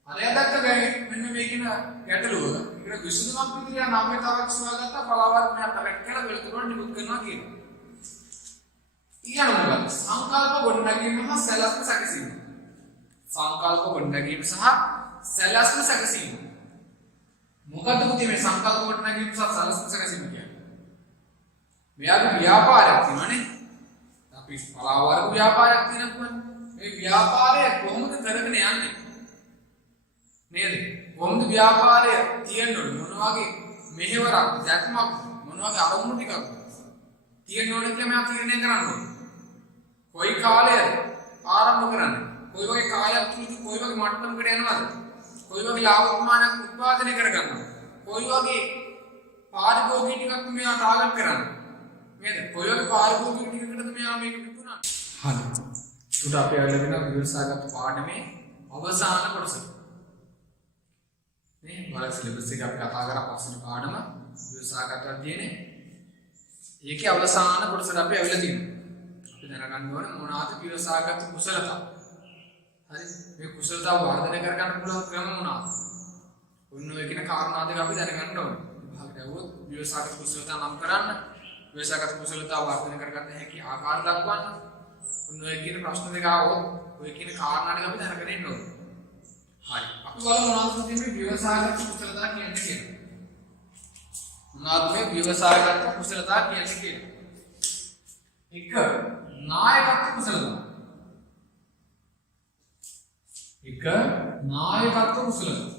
අරයදත්ත මෙන්න මේ කියන ගැටලුව. ඒකට විසඳුමක් විදියට නවවිතාවක් සොයාගත්ත පලාවර්ග මෙයා කරක් කියලා වෙලතුරට නිකුත් කරනවා කියනවා. ඊළඟට සංකල්ප ගොඩනැගීම සහ සැලැස්ම සැකසීම. සංකල්ප ගොඩනැගීම සහ සැලැස්ම සැකසීම. මොකද්ද පුතේ මේ සංකල්ප ගොඩනැගීම සහ සැලැස්ම සැකසීම කියන්නේ? මෙයාගේ ව්‍යාපාරයක් තියෙනවානේ. අපි පලාවර්ග ව්‍යාපාරයක් තියෙනවා. මේ ව්‍යාපාරය කොහොමද කරගෙන යන්නේ? නේද? කොහොමද ව්‍යාපාරය තියෙන්නේ? මොන වගේ මෙහෙවරක්, දැක්මක්, මොන වගේ අරමුණු ටිකක් තියෙන්න ඕනේ කියලා මම තීරණය කරන්න ඕනේ. කොයි කාලයද ආරම්භ කරන්නේ? කොයි වගේ කාලයක් තුලදී කොයි වගේ මට්ටමකට යනවද? කොයි වගේ ලාභ ප්‍රමාණයක් උත්පාදනය කරගන්නවද? කොයි වගේ පාරිභෝගික ටිකක් මෙයා ටාගට් කරන්නේ? නේද? කොයි වගේ පාරිභෝගික ටිකකටද මෙයා මේක විකුණන්නේ? හරි. උඩ අපි අල්ලගෙන විවසාගත් පාඩමේ අවසාන කොටස. නේ බලස් සිලබස් එක අපි කතා කරා පස්වෙනි පාඩම විවසාගත් අධ්‍යයනේ. ඒකේ අවසාන කොටසට අපි ඇවිල්ලා තියෙනවා. අපි දැනගන්න ඕනේ මොනවාද විවසාගත් කුසලතා. හරි. මේ කුසලතා වර්ධනය කර ගන්න පුළුවන් ක්‍රම මොනවාද? ඔන්න ඔය කියන කාරණා දෙක අපි දැනගන්න ඕනේ. භාගයට આવුවොත් විවසාගත කුසලතා නම් කරන්න, විවසාගත කුසලතා වර්ධනය කරගන්න හැකි ආකාර දක්වන්න. ඔන්න ඔය කියන ප්‍රශ්න දෙක આવොත් ඔය කියන කාරණා ටික අපි දැනගෙන ඉන්න ඕනේ. හරි. අපි බලමු මොනවද මේ විවසාගත කුසලතා කියන්නේ කියලා. මොනවද මේ විවසාගත කුසලතා කියන්නේ කියලා. එක නායකත්ව කුසලතා. එක නායකත්ව කුසලතා.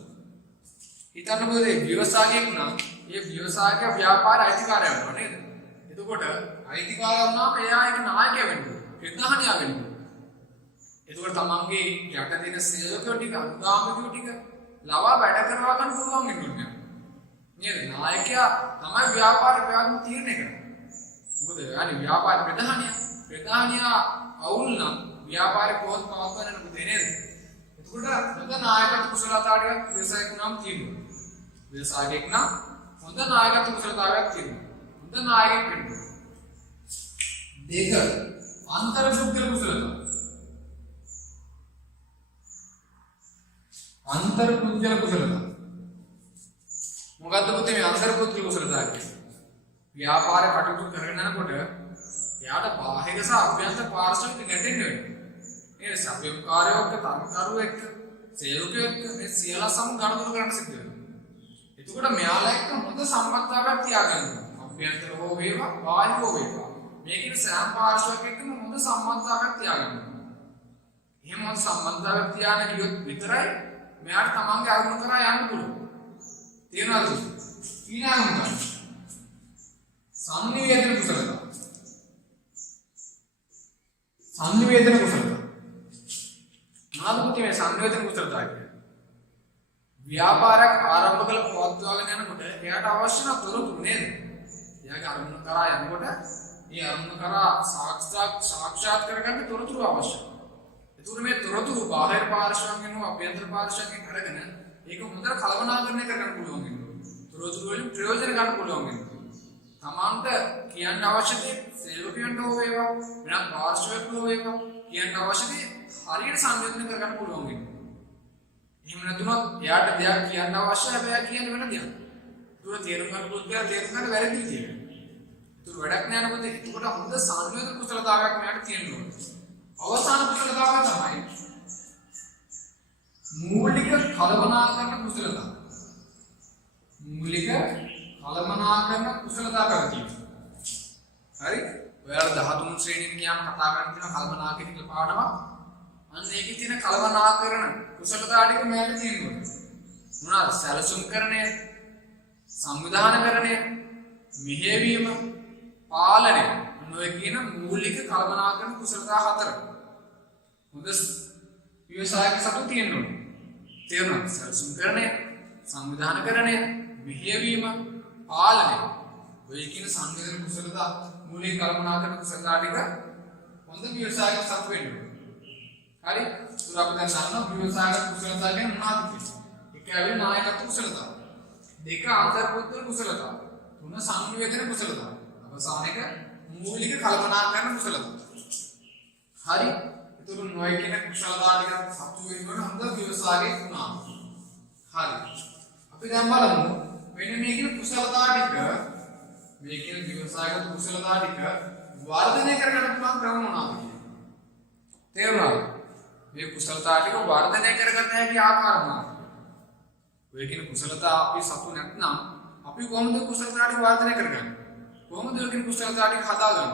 හිතන්න මොකද ව්‍යවසායයක් නම් ඒ ව්‍යවසායක ව්‍යාපාර අයිතිකාරයා වෙනවා නේද? එතකොට අයිතිකාරයා වුණාම එයා එක නායකයා වෙනවා. ප්‍රධානියා වෙනවා. එතකොට තමන්ගේ යට දෙන සේවකයෝ ටික අනුගාමිකයෝ ටික ලවා වැඩ කරවා ගන්න පුළුවන් වෙනවා. නේද? නායකයා තමයි ව්‍යාපාර ප්‍රයත්න තීරණය කරන්නේ. මොකද අනේ ව්‍යාපාර ප්‍රධානියා අවුල් නම් ව්‍යාපාරේ කොහොමද පවත්වන්නේ මොකද නේද? එතකොට හොඳ නායකත්ව කුසලතාවයක් ව්‍යවසායක නම් තියෙනවා. ව්‍යවසායකෙක් නම් හොඳ නායකත්ව කුසලතාවයක් තියෙනවා. හොඳ නායකයෙක් වෙන්න. දෙක අන්තර්පුද්ගල කුසලතාව. අන්තර්පුද්ගල කුසලතාව. මොකද්ද පුතේ මේ අන්තර්පුද්ගල කුසලතාව කියන්නේ? ව්‍යාපාර කටයුතු කරගෙන යනකොට එයාට බාහිර සහ අභ්‍යන්තර පාර්ශ්වික ගැටෙන්න වෙනවා. ඒ සම්පූර්ණකාරයෝ එක්ක තරකරුවෝ එක්ක සේවකයෝ එක්ක මේ සියල්ල සමගනුදුරු කරන්න සිද්ධ වෙනවා. එතකොට මෙයාලා එක්ක හොඳ සම්බන්ධතාවයක් තියාගන්න ඕනේ. අභ්‍යන්තර හෝ වේවා බාහිර හෝ වේවා. මේකේ සෑම පාර්ශ්වයක් එක්කම හොඳ සම්බන්ධතාවයක් තියාගන්න ඕනේ. එහෙම හොඳ සම්බන්ධතාවයක් තියාගෙන ගියොත් විතරයි මෙයාට තමන්ගේ අරමුණ කරා යන්න පුළුවන්. තේරෙනවද? ඊළඟට සංනිවේදන කුසලතාව. සංනිවේදන කුසලතාව. මොනවද මේ සංනිවේදන කුසලතාව කියන්නේ? ව්‍යාපාරයක් ආරම්භ කළ පවත්වාගෙන යනකොට එයාට අවශ්‍ය නැ තොරතුරු නේද? එයාගේ අරමුණ කරා යනකොට ඒ අරමුණ කරා සාක්ෂාත් කරගන්න තොරතුරු අවශ්‍යයි. ඒතුළු මේ තොරතුරු බාහිර පාර්ශ්වයෙන් හෝ අභ්‍යන්තර පාර්ශ්වයෙන් අරගෙන ඒක හොඳට කළමනාකරණය කරගන්න පුළුවන් වෙනවා. තොරතුරු වලින් ප්‍රයෝජන ගන්න පුළුවන් වෙනවා. තමන්ට කියන්න අවශ්‍ය දේ සේවකයන්ට හෝ වේවා වෙනත් පාර්ශ්වයකට හෝ වේවා කියන්න අවශ්‍ය දේ හරියට සංවේදනය කරගන්න පුළුවන් වෙනවා. එහෙම නැතුනොත් එයාට දෙයක් කියන්න අවශ්‍යයි හැබැයි කියන්න වෙන දෙයක්. ඒක තේරුම් ගන්න පුදුමයි තේරුම් ගන්න වැරදි තියෙනවා. ඒක වැඩක් නෑ නේද? ඒකට හොඳ සංවේදන කුසලතාවයක් මෙයාට තියෙන්න ඕනේ. අවසාන කුසලතාවය තමයි මූලික කළමනාකරණ කුසලතාව. මූලික කළමනාකරණ කුසලතාවක් තියෙනවා. හරි? ඔයාලා 13 ශ්‍රේණියෙන් ගියාම කතා කරන්න තියෙන කළමනාකරණ කියලා පාඩමක්. අන්න ඒකේ තියෙන කළමනාකරණ කුසලතාව ටික මෙයාට තියෙනවා. මොනවාද? සැලසුම් කරණය, සංවිධානකරණය, මෙහෙයවීම, පාලනය මොන කියන මූලික කල්පනාකරන කුසලතා හතර. හොඳ ව්‍යවසායක සතු තියෙනවා. තේරුණාද? සැලසුම්කරණය, සංවිධානකරණය, මෙහෙයවීම, පාලනය. ඔය කියන සංවේදන කුසලතා මූලික කල්පනාකරන කුසලතා ටික හොඳ ව්‍යවසායක සතු වෙනවා. හරි? ඒක අපි දැන් දන්නවා ව්‍යවසායක කුසලතා කියන්නේ මොනවද කියලා. එක ඇවිල්ලා නායකත්ව කුසලතා. දෙක අන්තර්බුද්ධ කුසලතා. තුන සංවේදන කුසලතා. අවසාන එක මූලික කල්පනා කරන කුසලතා. හරි? ඒතුළු නොයි කියන කුසලතා ටික සතු වෙනකොට හොඳ ව්‍යවසායකෙක් වුණා. හරි. අපි දැන් බලමු මෙන්න මේ කියන කුසලතා ටික මේ කියන ව්‍යවසායක කුසලතා ටික වර්ධනය කරගන්න පුළුවන් ක්‍රම මොනවාද කියලා. තේරුණාද? මේ කුසලතා ටික වර්ධනය කරගන්න හැකි ආකාර මොනවාද? ඔය කියන කුසලතා අපි සතු නැත්නම් අපි කොහොමද කුසලතා ටික වර්ධනය කරගන්නේ? කොහොමද ඔය කියන කුසලතා ටික හදාගන්නේ?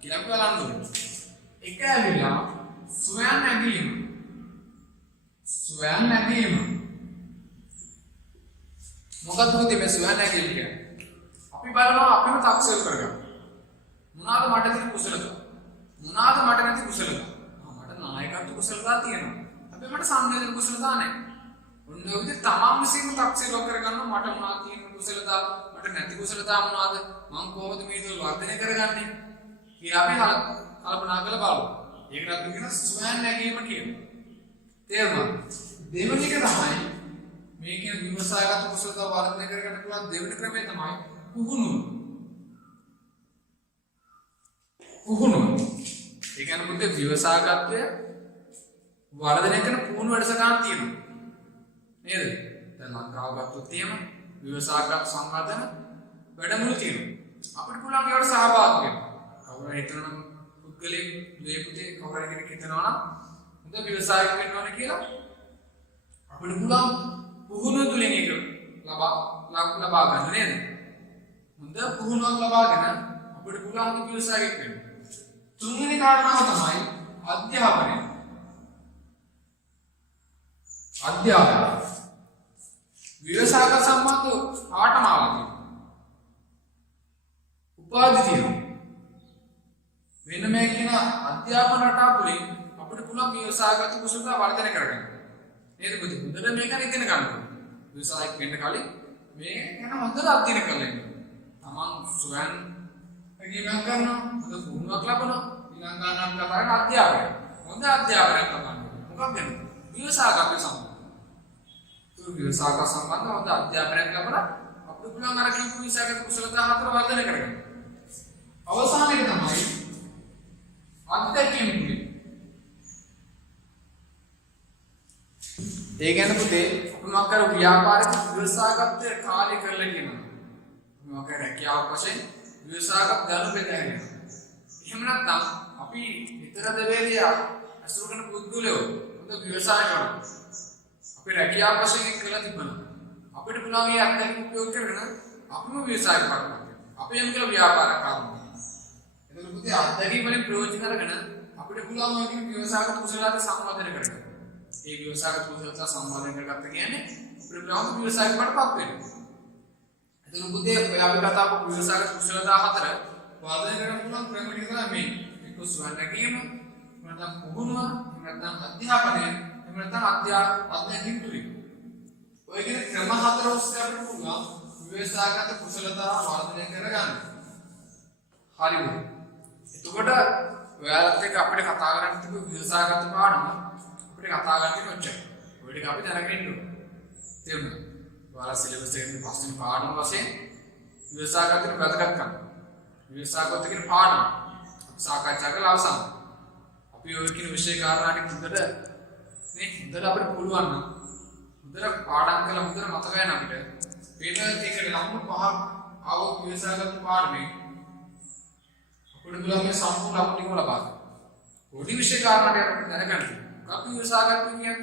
කියලා අපි බලන්න ඕනේ. එක ඇවිල්ලා ස්වයං නැගීම. ස්වයං නැගීම. මොකක්ද මේ ස්වයං නැගීම කියන්නේ? අපි බලනවා අපිම තක්සේල් කරගන්න. මොනවාද මට තියෙන කුසලතා? මොනවාද මට නැති කුසලතා? මට නායකත්ව කුසලතා තියෙනවා. හැබැයි මට සංවේදන කුසලතා නැහැ. ඔන්න ඔය විදිහට තමන් විසින්ම තක්සේල් කරගන්නවා මට මොනවාද තියෙන කුසලතා? මට නැති කුසලතා මොනවාද? මම කොහොමද මේ දේ වර්ධනය කරගන්නේ? කියලා අපි කල්පනා කරලා බලමු. ඒකට අපි කියන ස්වයං නැගීම කියනවා. තේරුණාද? දෙවෙනි එක තමයි මේ කියන විමසාගත කුසලතා වර්ධනය කරගන්න පුළුවන් දෙවෙනි ක්‍රමය තමයි පුහුණුව. පුහුණුව. ඒ කියන්නේ මුද්ද විමසාගතය වර්ධනය කරන පුහුණු වැඩසටහන් තියෙනවා. නේද? දැන් ලංකාව ගත්තොත් එහෙම විමසාගත සංවර්ධන වැඩමුළු තියෙනවා. අපිට පුළුවන් ඒවට සහභාගී වෙන්න. කවුරු හිතනනම් පුද්ගලෙක් මේ පුතේ කවුරු කෙනෙක් හිතනවා නම් හොඳ ව්‍යවසායක වෙන්න ඕනේ කියලා අපිට පුළුවන් පුහුණුව තුලින් ඒක ලබා ගන්න නේද? හොඳ පුහුණුවක් ලබාගෙන අපිට පුළුවන් ව්‍යවසායකයෙක් වෙන්න. තුන්වෙනි කාරණාව තමයි අධ්‍යාපනය. අධ්‍යාපනය. ව්‍යවසායක සම්බන්ධ පාඨමාලා තියෙනවා. උපාධි තියෙනවා. මෙන්න මේ කියන අධ්‍යාපන රටාව තුළින් අපිට පුළුවන් ව්‍යවසායගත කුසලතා වර්ධනය කරගන්න. නේද පුතේ? හොඳට මේක ඉගෙන ගන්න. ව්‍යවසායක වෙන්න කලින් මේ ගැන හොඳට අධ්‍යයනය කරලා ඉන්න. තමන් ස්වයං ඉගෙන ගන්නවා, හොඳ පුහුණුවක් ලබනවා. ඊළඟ ගන්නම් කතා කරන අධ්‍යාපනය. හොඳ අධ්‍යාපනයක් ලබන්න. මොකක්ද? ව්‍යවසායගත සම්බන්ධ. ව්‍යවසායක සම්බන්ධ හොඳ අධ්‍යාපනයක් ලැබලා අපිට පුළුවන් අර කියපු ව්‍යවසායක කුසලතා හතර වර්ධනය කරගන්න. අවසාන එක තමයි අත්දැකීම් තුලින්. ඒ කියන්නේ පුතේ මොකක් කර ව්‍යාපාරික ව්‍යවසායගත කාර්ය කරලා කියනවා. මොකක් කර රැකියාව වශයෙන් ව්‍යවසායගත දනු බෙදාගෙන. එහෙම නැත්නම් අපි විතර දෙවේලිය අසුරු කරන පුද්ගලයෝ හොඳ ව්‍යවසායකයෝ අපි රැකියාව වශයෙන් කරලා තිබුණා. අපිට පුළුවන් මේ අත්දැකීම් උපයෝග කරගෙන අපිම ව්‍යවසායක කරන්න. අපි යම් කියලා ව්‍යාපාර කරමු. එතකොට පුතේ අත්දැකීම් වලින් ප්‍රයෝජන අරගෙන අපිට පුළුවන් ඔය කියන ව්‍යවසායක කුසලතාව සම්වර්ධනය කරගන්න. ඒ ව්‍යවසායක කුසලතාව සම්වර්ධනය කරගත්ත කියන්නේ අපිට පුළුවන් ව්‍යවසායක වඩපත් වෙන්න. එතකොට පුතේ ඔය අපි කතා කරපු ව්‍යවසායක කුසලතාව හතර වර්ධනය කරන්න පුළුවන් ක්‍රම ටික තමයි මේ. ඒක ස්වයං නැගීම, නැත්නම් පුහුණුව, නැත්නම් අධ්‍යාපනය, නැත්නම් අධ්‍යාපනයෙන් තුලින්. ඔය කියන ක්‍රම හතර ඔස්සේ අපිට පුළුවන් ව්‍යවසායගත කුසලතාව වර්ධනය කරගන්න. හරිද? එතකොට ඔයාලත් එක්ක අපිට කතා කරන්න තිබු ව්‍යවසායගත පාඩම අපිට කතා කරන්න කොච්චර. ඔය ටික අපි දැනගෙන ඉන්න ඕනේ. තේරුණාද? ඔයාලා සිලබස් එකේ පස්වෙනි පාඩම වශයෙන් ව්‍යවසායගත වැදගත්කම. ව්‍යවසායගත කියන පාඩම අපි සාකච්ඡා කළා අවසන්. අපි ඔය කියන විශේෂ කාරණා ටික හොඳට නේ හොඳට අපිට පුළුවන් නම් හොඳට පාඩම් කළා හොඳට මතක වෙන අපිට මේක ඒකට ලකුණු පහක් ආවොත් ව්‍යවසායගත පාඩමේ අපිට පුළුවන් මේ සම්පූර්ණ ලකුණු ටික ලබා ගන්න. පොඩි විශේෂ කාරණා ටික දැනගන්න. මොකක්ද ව්‍යවසායගත කියන්නේ?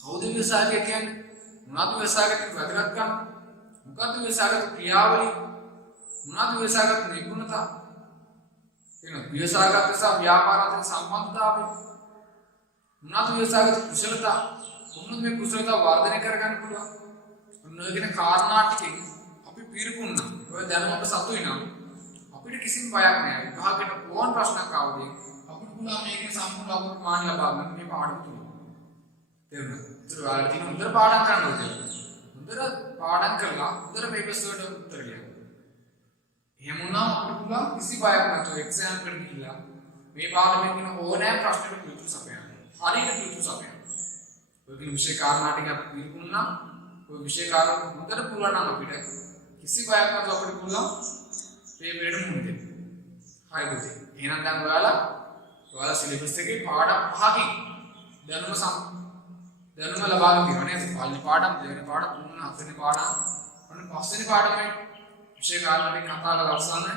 කවුද ව්‍යවසායකය කියන්නේ? මොනවද ව්‍යවසායගත වැදගත්කම්? මොකක්ද ව්‍යවසායගත ක්‍රියාවලිය? මොනවද ව්‍යවසායගත නිපුණතා? එන ව්‍යවසායගත සහ ව්‍යාපාර අතර සම්බන්ධතාවය. මොනවද ව්‍යවසායගත කුසලතා? කොහොමද මේ කුසලතා වර්ධනය කරගන්න පුළුවන්? ඔන්නගෙන කාරණා ටිකෙන් අපි පිරිපුන්නා. ඔය දැනුම අපිට සතුයි නම් අපිට කිසිම බයක් නෑ. විභාගයට ඕන ප්‍රශ්නයක් ආවදී අපිට පුළුවන් මේකේ සම්පූර්ණ අප්‍රමාණ ලබා ගන්න මේ පාඩම තුල. තේරුණාද? ඒතර ඔයාලා තියෙන හොඳට පාඩම් කරන්න ඕනේ. හොඳට පාඩම් කරලා හොඳට පේපර්ස් වලට උත්තර ලියන්න. එහෙම වුණාම අපිට පුළුවන් කිසි බයක් නැතුව එක්සෑම් එකට ගිහිල්ලා මේ පාඩමෙන් කියන ඕනෑම ප්‍රශ්නකට පිළිතුරු සපයන්න. හරියට පිළිතුරු සපයන්න. ඔය කියන විෂය කාරණා ටික අපි පිළිගන්නා. ඔය විෂය කාරණා හොඳට පුළුවන් නම් අපිට කිසි බයක් නැතුව අපිට පුළුවන් පේපරෙට මුහුණ දෙන්න. හරි පුතේ. එහෙනම් දැන් ඔයාලා සිලබස් එකේ පාඩම් 5කින් දැනුම ලබා ගන්න තියෙනවා නේද? පළවෙනි පාඩම්, දෙවෙනි පාඩම්, තුන්වෙනි, හතරවෙනි පාඩම්, අන්න පස්වෙනි පාඩමේ විෂය කාරණා ටික කතා කරලා අවසానයි.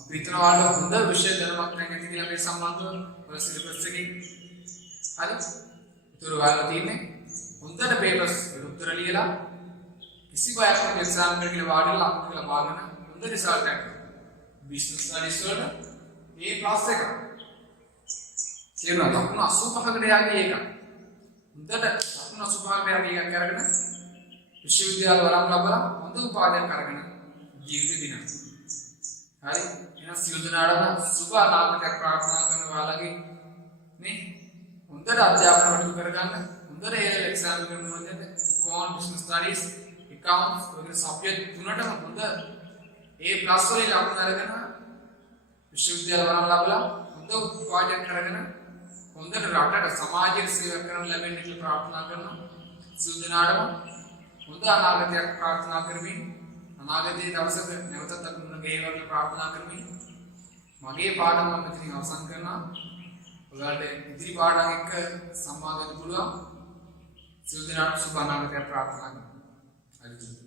අපි හිතන වල හොඳ විෂය දැනුමක් නැති කියලා මේ සම්බන්ධව ඔය සිලබස් එකේ හරි. ඒතර ඔයාලා තියෙන්නේ හොඳට පේපර්ස් වල උත්තර ලියලා කිසි බයක් නැති එක්සෑම් එකට කියලා වාඩිලා ලකුණු ලබා ගන්න හොඳ රිසල්ට් එකක්. බිස්නස් ස්ටඩීස් වල A+ එක. සියලු ලකුණු 85කට යන්නේ ඒක. හොඳට ලකුණු 85කට යන්නේ එකක් අරගෙන විශ්වවිද්‍යාල වරම් ලබලා හොඳ උපාධියක් අරගෙන ජීවිතේ දිනන. හරි. එහෙනම් සියලු දෙනාටම සුබ අනාගතයක් ප්‍රාර්ථනා කරන ඔයාලගේ නේ හොඳට අධ්‍යාපන වලට කරගන්න. හොඳට A level exam එක කරනවා නේද? Econ, business studies, accounts වගේ සබ්ජෙක්ට් තුනටම හොඳ A+ වලින් ලකුණු අරගෙන විශ්වවිද්‍යාල වරම් ලබලා හොඳ උපාධියක් කරගෙන හොඳට රටට සමාජයට සේවය කරන්න ලැබෙන්න කියලා ප්‍රාර්ථනා කරනවා. සියලු දෙනාටම හොඳ අනාගතයක් ප්‍රාර්ථනා කරමින් අනාගතයේ දවසක නැවතත් අපි මුණ ගැහිවා කියලා ප්‍රාර්ථනා කරමින් මගේ පාඩම මම මෙතනින් අවසන් කරනවා. ඔයාලට ඉදිරි පාඩම් එක්ක සම්බන්ධ වෙන්න පුළුවන්. සියලු දෙනාට සුබ අනාගතයක් ප්‍රාර්ථනා කරනවා. හරි.